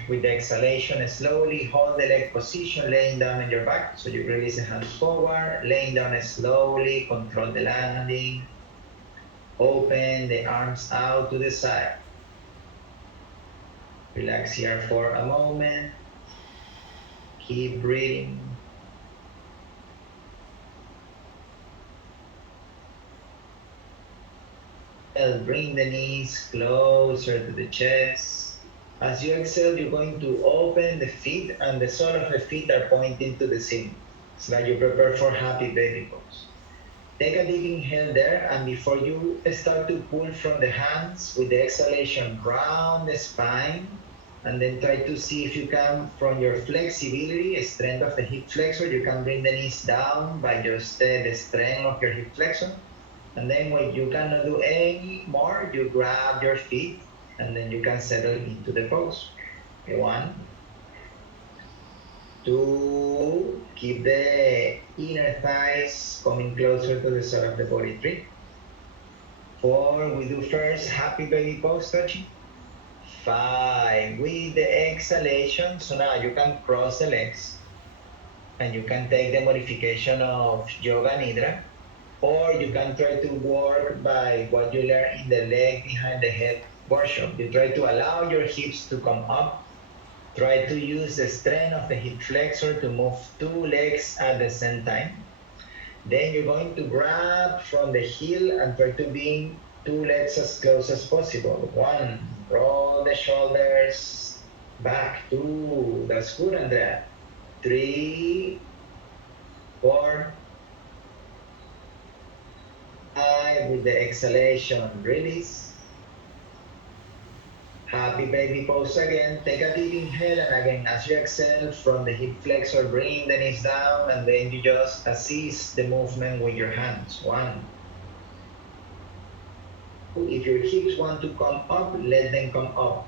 With the exhalation, slowly hold the leg position, laying down on your back. So you release the hands forward, laying down slowly, control the landing. Open the arms out to the side. Relax here for a moment. Keep breathing. Bring the knees closer to the chest. As you exhale, you're going to open the feet, and the sole of the feet are pointing to the ceiling. So that you prepare for happy baby pose. Take a deep inhale there, and before you start to pull from the hands, with the exhalation, round the spine, and then try to see if you can, from your flexibility, strength of the hip flexor, you can bring the knees down by just the strength of your hip flexor. And then when you cannot do any more, you grab your feet, and then you can settle into the pose. 1, 2, keep the inner thighs coming closer to the side of the body. 3, 4, we do first happy baby pose touching. 5, with the exhalation, so now you can cross the legs, and you can take the modification of Yoga Nidra, or you can try to work by what you learn in the leg behind the head workshop. You try to allow your hips to come up. Try to use the strength of the hip flexor to move 2 legs at the same time. Then you're going to grab from the heel and try to bring 2 legs as close as possible. 1, roll the shoulders back. 2, that's good, Andrea. 3, 4, 5, with the exhalation, release. Happy baby pose again. Take a deep inhale, and again, as you exhale from the hip flexor, bring the knees down, and then you just assist the movement with your hands. 1. If your hips want to come up, let them come up.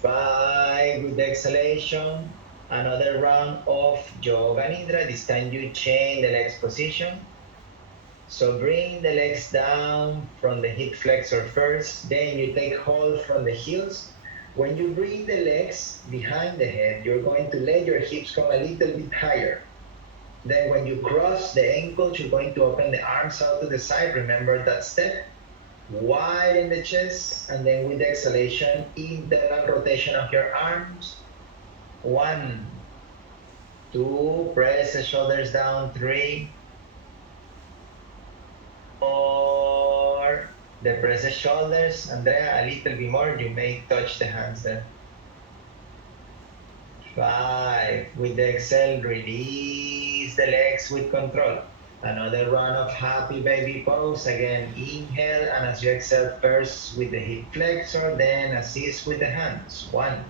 5, with the exhalation, another round of Yoga Nidra. This time you change the legs position. So bring the legs down from the hip flexor first, then you take hold from the heels. When you bring the legs behind the head, you're going to let your hips come a little bit higher. Then when you cross the ankles, you're going to open the arms out to the side. Remember that step. Widen the chest, and then with the exhalation, internal rotation of your arms. 1, 2, press the shoulders down. 3, 4. Then press the shoulders. Andrea, a little bit more. You may touch the hands there. 5. With the exhale, release the legs with control. Another round of happy baby pose. Again, inhale, and as you exhale, first with the hip flexor, then assist with the hands. 1.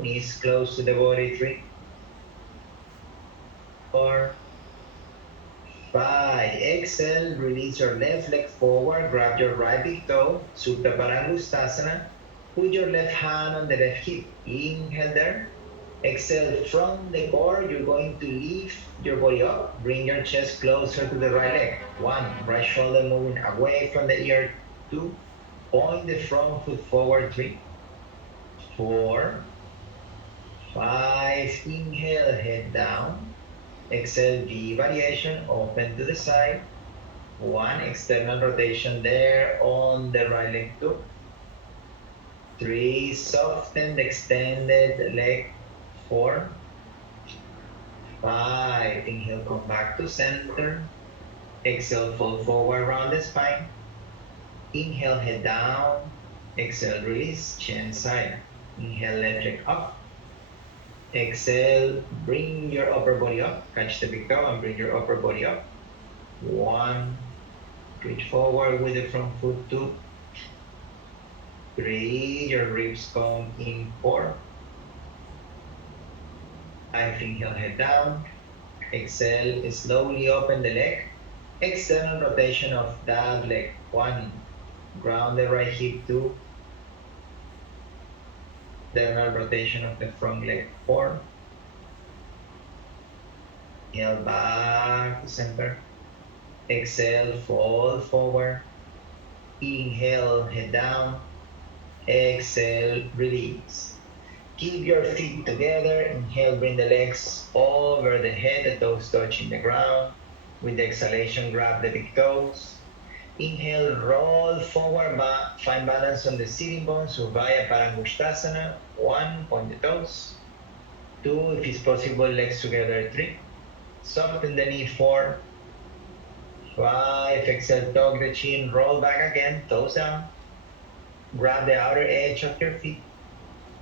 Knees close to the body. 3, 4, 5. Exhale, release your left leg forward, grab your right big toe, Supta Parangustasana. Put your left hand on the left hip. Inhale there. Exhale from the core. You're going to lift your body up. Bring your chest closer to the right leg. 1. Right shoulder moving away from the ear. 2. Point the front foot forward. 3, 4, 5. Inhale, head down. Exhale, V variation. Open to the side. 1. External rotation there on the right leg. 2, 3. Soften the extended leg. 4, 5. Inhale, come back to center. Exhale, fold forward, round the spine. Inhale, head down. Exhale, release, chin side. Inhale, left leg up. Exhale, bring your upper body up. Catch the big toe and bring your upper body up. 1. Reach forward with the front foot. 2, 3. Your ribs come in. 4. 5. Inhale, head down. Exhale, slowly open the leg. External rotation of that leg. 1. Ground the right hip. 2. External rotation of the front leg. 4. Inhale, back to center. Exhale, fold forward. Inhale, head down. Exhale, release. Keep your feet together. Inhale, bring the legs over the head, the toes touching the ground. With the exhalation, grab the big toes. Inhale, roll forward, find balance on the sitting bones, Uvaya Parangustasana. 1, point the toes. 2, if it's possible, legs together. 3, soften the knee. 4, 5, exhale, tuck the chin, roll back again, toes down. Grab the outer edge of your feet.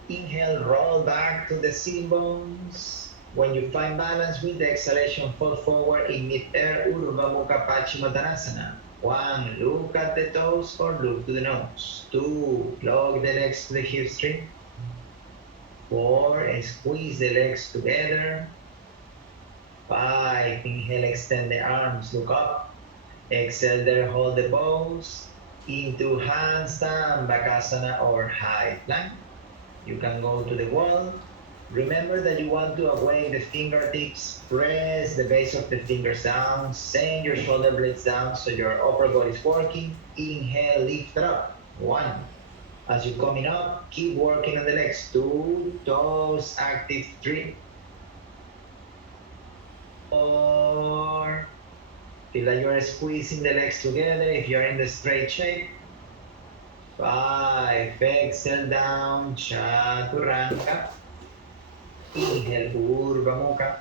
Inhale, roll back to the sitting bones. When you find balance with the exhalation, fold forward in mid-air, Urdhva Mukha Paschimottanasana. 1, look at the toes or look to the nose. 2, plug the legs to the hips. 3, 4, squeeze the legs together. 5, inhale, extend the arms, look up. Exhale there, hold the pose. Into handstand, Bakasana or high plank. You can go to the wall. Remember that you want to awake the fingertips. Press the base of the fingers down. Send your shoulder blades down so your upper body is working. Inhale, lift it up. 1. As you're coming up, keep working on the legs. 2, toes active. 3, 4. Feel like you're squeezing the legs together if you're in the straight shape. 5, exhale down, Chaturanga. Inhale, Urdhva Mukha.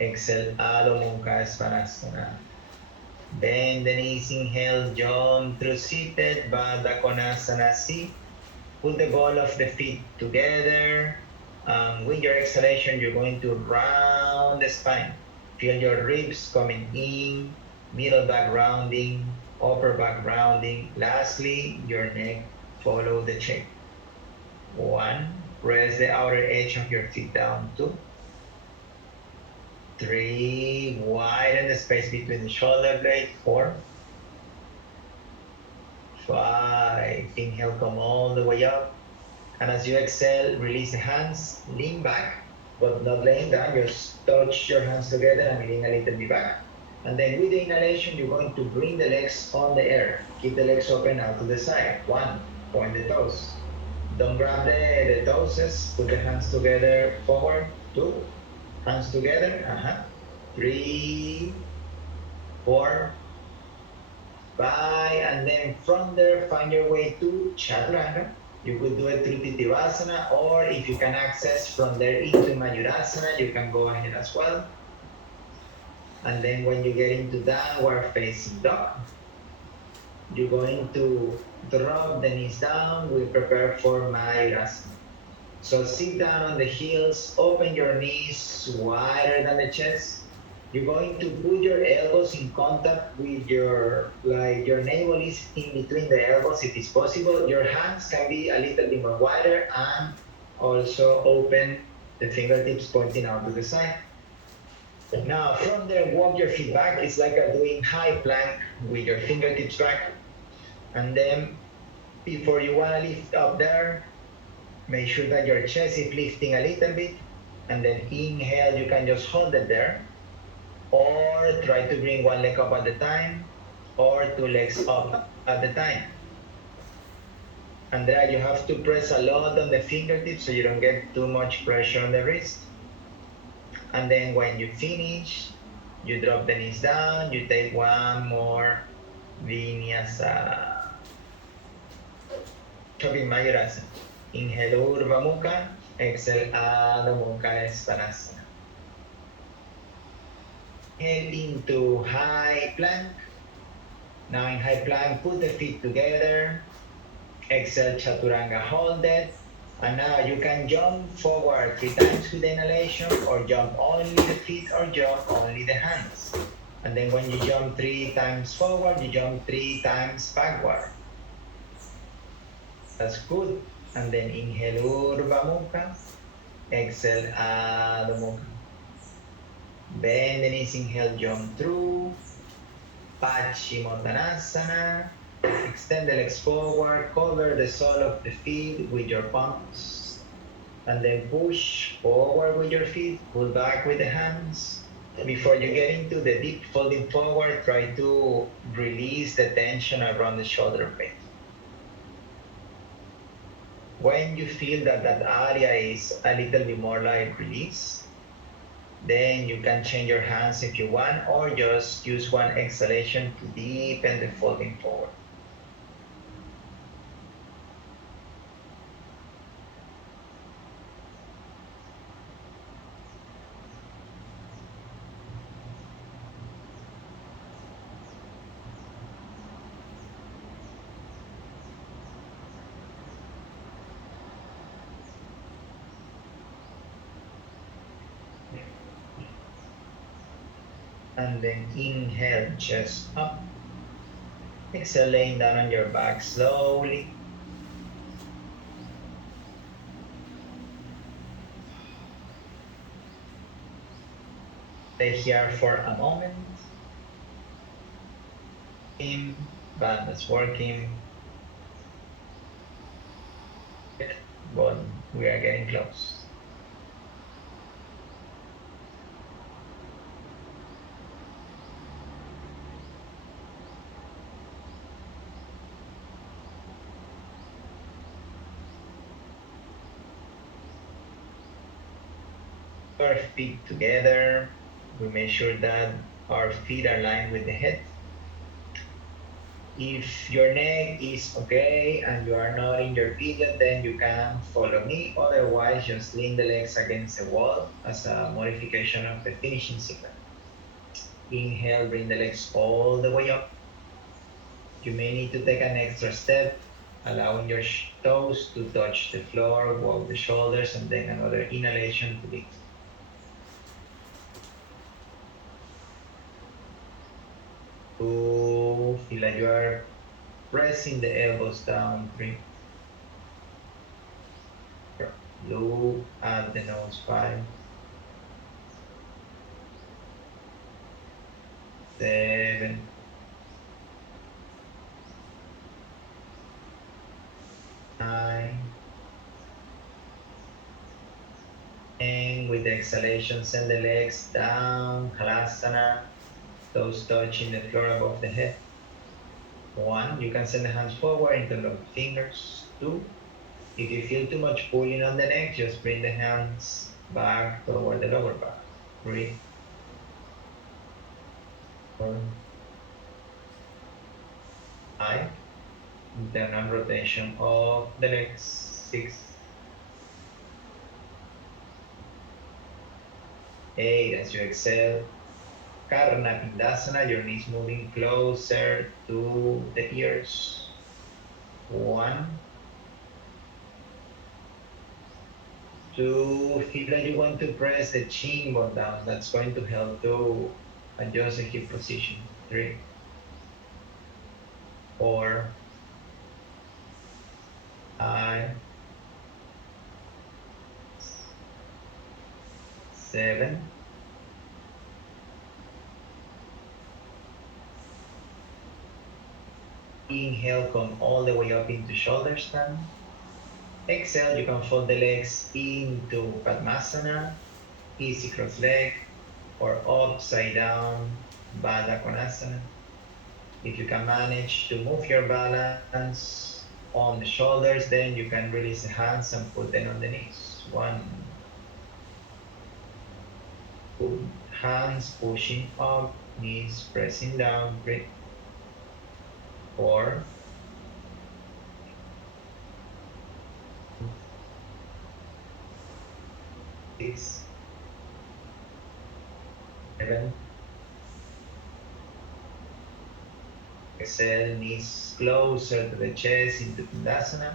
Exhale, Adho Mukha Svanasana. Bend the knees, inhale, jump through seated, Baddha Konasana C. Put the ball of the feet together. With your exhalation, you're going to round the spine. Feel your ribs coming in, middle back rounding, upper back rounding. Lastly, your neck follow the shape. 1, press the outer edge of your feet down. 2, 3, widen the space between the shoulder blades. 4, 5, inhale, come all the way up. And as you exhale, release the hands, lean back, but not laying down. Just touch your hands together and lean a little bit back. And then with the inhalation, you're going to bring the legs on the air. Keep the legs open out to the side. 1, point the toes. Don't grab the toes, put the hands together forward. 2, hands together, 3, 4, 5, and then from there find your way to Chaturanga. You could do it through Titivasana, or if you can access from there into Mayurasana, you can go ahead as well. And then when you get into downward facing dog, you're going to drop the knees down. We prepare for Mayurasana. So sit down on the heels, open your knees wider than the chest. You're going to put your elbows in contact with your navel is in between the elbows if it's possible. Your hands can be a little bit more wider and also open the fingertips pointing out to the side. Now from there, walk your feet back. It's like doing high plank with your fingertips back. And then before you want to lift up there, make sure that your chest is lifting a little bit, and then inhale, you can just hold it there, or try to bring one leg up at a time, or two legs up at a time. Andrea, you have to press a lot on the fingertips so you don't get too much pressure on the wrist. And then when you finish, you drop the knees down, you take one more vinyasa. Chopping Mayurasana. Inhale Urdhva Mukha, exhale Adho Mukha Svanasana. Inhale into high plank. Now in high plank, put the feet together. Exhale Chaturanga, hold it. And now you can jump forward 3 times with the inhalation, or jump only the feet, or jump only the hands. And then when you jump 3 times forward, you jump 3 times backward. That's good. And then inhale Urdhva Mukha, exhale Adho Mukha. Bend the knees, inhale, jump through. Paschimottanasana. Extend the legs forward, cover the sole of the feet with your palms. And then push forward with your feet, pull back with the hands. Before you get into the deep folding forward, try to release the tension around the shoulder blade. When you feel that that area is a little bit more like release, then you can change your hands if you want, or just use one exhalation to deepen the folding forward. And then inhale, chest up. Exhale, laying down on your back slowly. Stay here for a moment. Band is working. But we are getting close. Our feet together. We make sure that our feet are aligned with the head. If your neck is okay and you are not in your pivot, then you can follow me. Otherwise, just lean the legs against the wall as a modification of the finishing sequence. Inhale, bring the legs all the way up. You may need to take an extra step, allowing your toes to touch the floor, walk the shoulders, and then another inhalation to lift. Feel like you are pressing the elbows down. 3. Look at the nose. 5. 7. 9. And with the exhalation, send the legs down, Halasana. Toes touching the floor above the head. 1, you can send the hands forward into the fingers. 2, if you feel too much pulling on the neck, just bring the hands back toward the lower back. 3, 4, 5. Internal rotation of the legs. 6, 8. As you exhale, Karna Pindasana, your knees moving closer to the ears. 1, 2. Feel like you want to press the chin bone down. That's going to help to adjust the hip position. 3, 4, 5, 7. Inhale, come all the way up into shoulder stand. Exhale, you can fold the legs into Padmasana, easy cross leg, or upside down, Baddha Konasana. If you can manage to move your balance on the shoulders, then you can release the hands and put them on the knees. 1, hands pushing up, knees pressing down. 3, 4, 6, 7. Exhale, knees closer to the chest into Pindasana.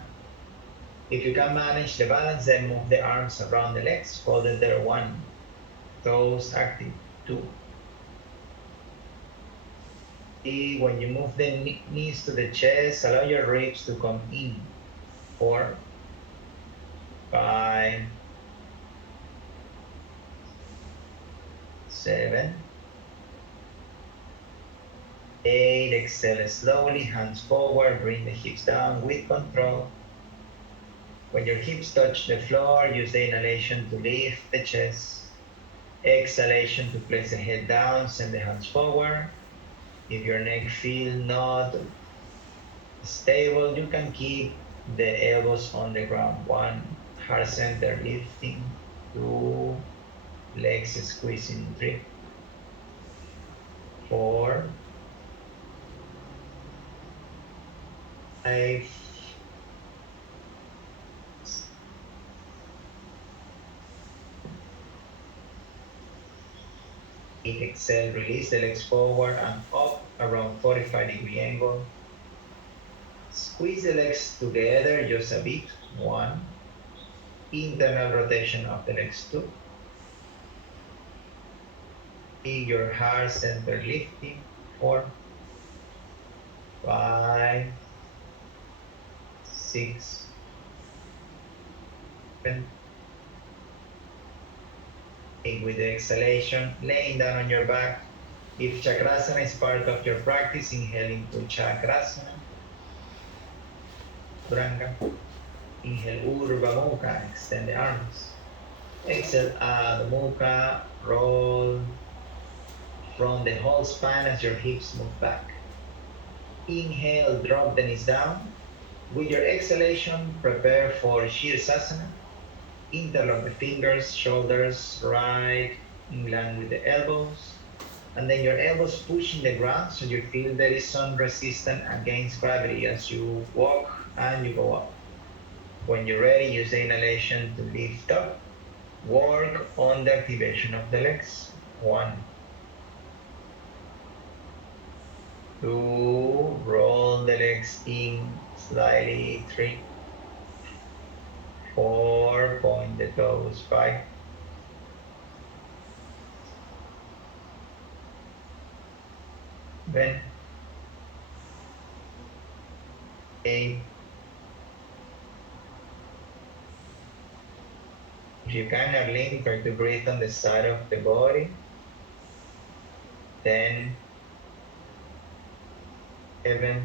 If you can manage the balance, then move the arms around the legs, folded there. 1, toes active. 2. When you move the knees to the chest, allow your ribs to come in. 4, 5, 7, 8. Exhale slowly, hands forward, bring the hips down with control. When your hips touch the floor, use the inhalation to lift the chest. Exhalation to place the head down, send the hands forward. If your neck feels not stable, you can keep the elbows on the ground. 1, heart center lifting. 2, legs squeezing. 3, 4, 5, 8. Exhale, release the legs forward and up around 45-degree angle. Squeeze the legs together just a bit. 1, internal rotation of the legs. 2, feel your heart center lifting. 4, 5, 6, 7. With the exhalation, laying down on your back. If Chakrasana is part of your practice, inhale into Chakrasana. Branga. Inhale, Urdhva Mukha, extend the arms. Exhale, Adho Mukha, roll from the whole spine as your hips move back. Inhale, drop the knees down. With your exhalation, prepare for Shirsasana. Interlock the fingers, shoulders right in line with the elbows. And then your elbows pushing the ground so you feel there is some resistance against gravity as you walk and you go up. When you're ready, use the inhalation to lift up. Work on the activation of the legs. 1, 2, roll the legs in slightly. 3, 4, point the toes. 5, 7, 8. If you can, Arlene, try to breathe on the side of the body. 10, 11,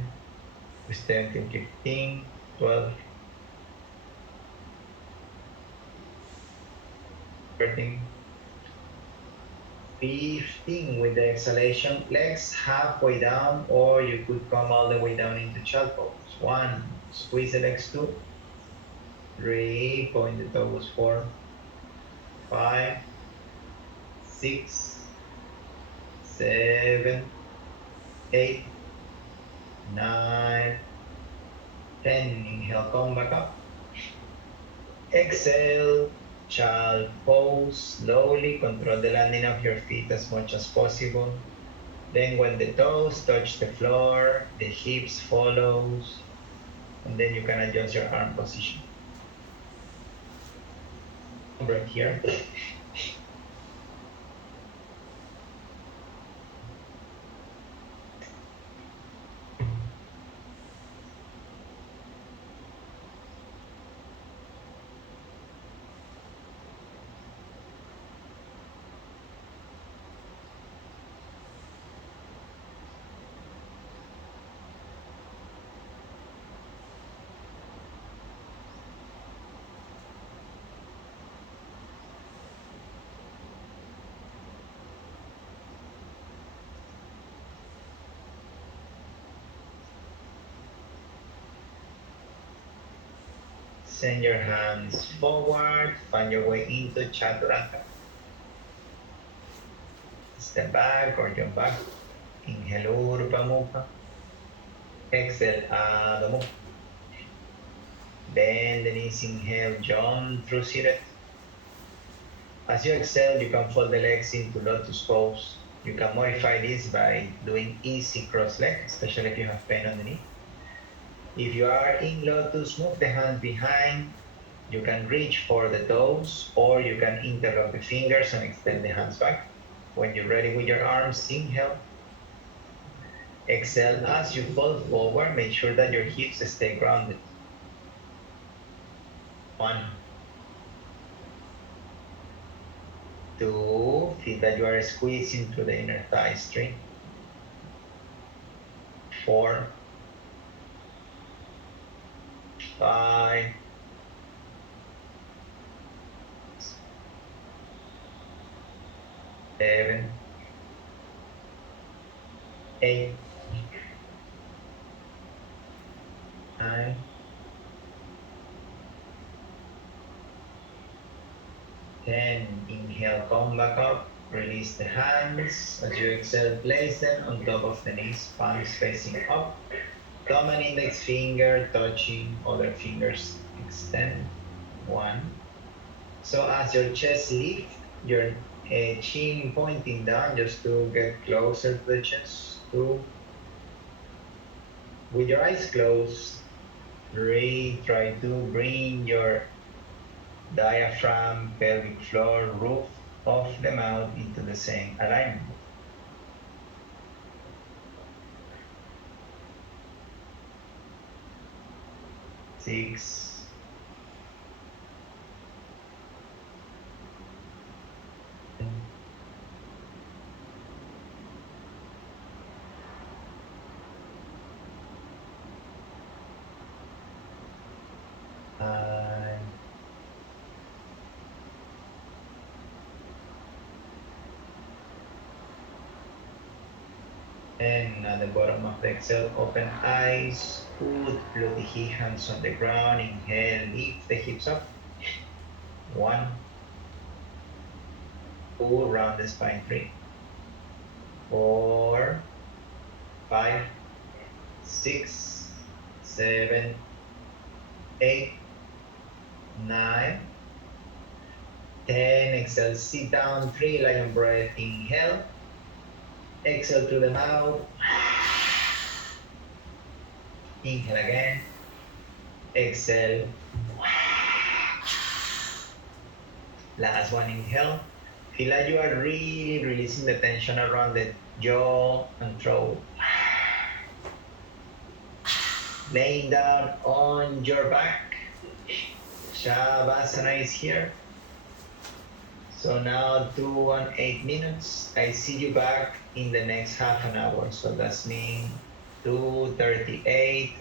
15, 12, 13, 15. With the exhalation, legs halfway down, or you could come all the way down into child pose. 1, squeeze the legs. 2, 3, point the toes. 4, 5, 6, 7, 8, 9, 10. Inhale, come back up. Exhale, child pose. Slowly control the landing of your feet as much as possible. Then when the toes touch the floor, the hips follows, and then you can adjust your arm position. Breath here. Send your hands forward, find your way into Chaturanga. Step back or jump back. Inhale, Urdhva Mukha. Exhale, Adho Mukha. Bend the knees, inhale, jump through seated. As you exhale, you can fold the legs into lotus pose. You can modify this by doing easy cross legs, especially if you have pain on the knee. If you are in lotus, move the hands behind. You can reach for the toes, or you can interlock the fingers and extend the hands back. When you're ready with your arms, inhale. Exhale, as you fall forward, make sure that your hips stay grounded. 1, 2, feel that you are squeezing through the inner thigh string. 4, 5, 7, 8, 9, 10. Inhale, come back up. Release the hands. As you exhale, place them on top of the knees, palms facing up. Thumb and index finger touching, other fingers extend. 1. So as your chest lifts, your chin pointing down just to get closer to the chest. 2. With your eyes closed, 3. Try to bring your diaphragm, pelvic floor, roof of the mouth into the same alignment. 6, 5, and at the bottom of the exhale, open eyes, put floaty hands on the ground, inhale, lift the hips up. 1, 2, round the spine. 3, 4, 5, 6, 7, 8, 9, 10. Exhale, sit down, 3, lion breath. Inhale, exhale through the mouth. Inhale again, exhale. Last one, inhale. Feel like you are really releasing the tension around the jaw and throat. Laying down on your back. Shavasana is here. So now 2 and 8 minutes. I see you back in the next half an hour. So that's mean 2:38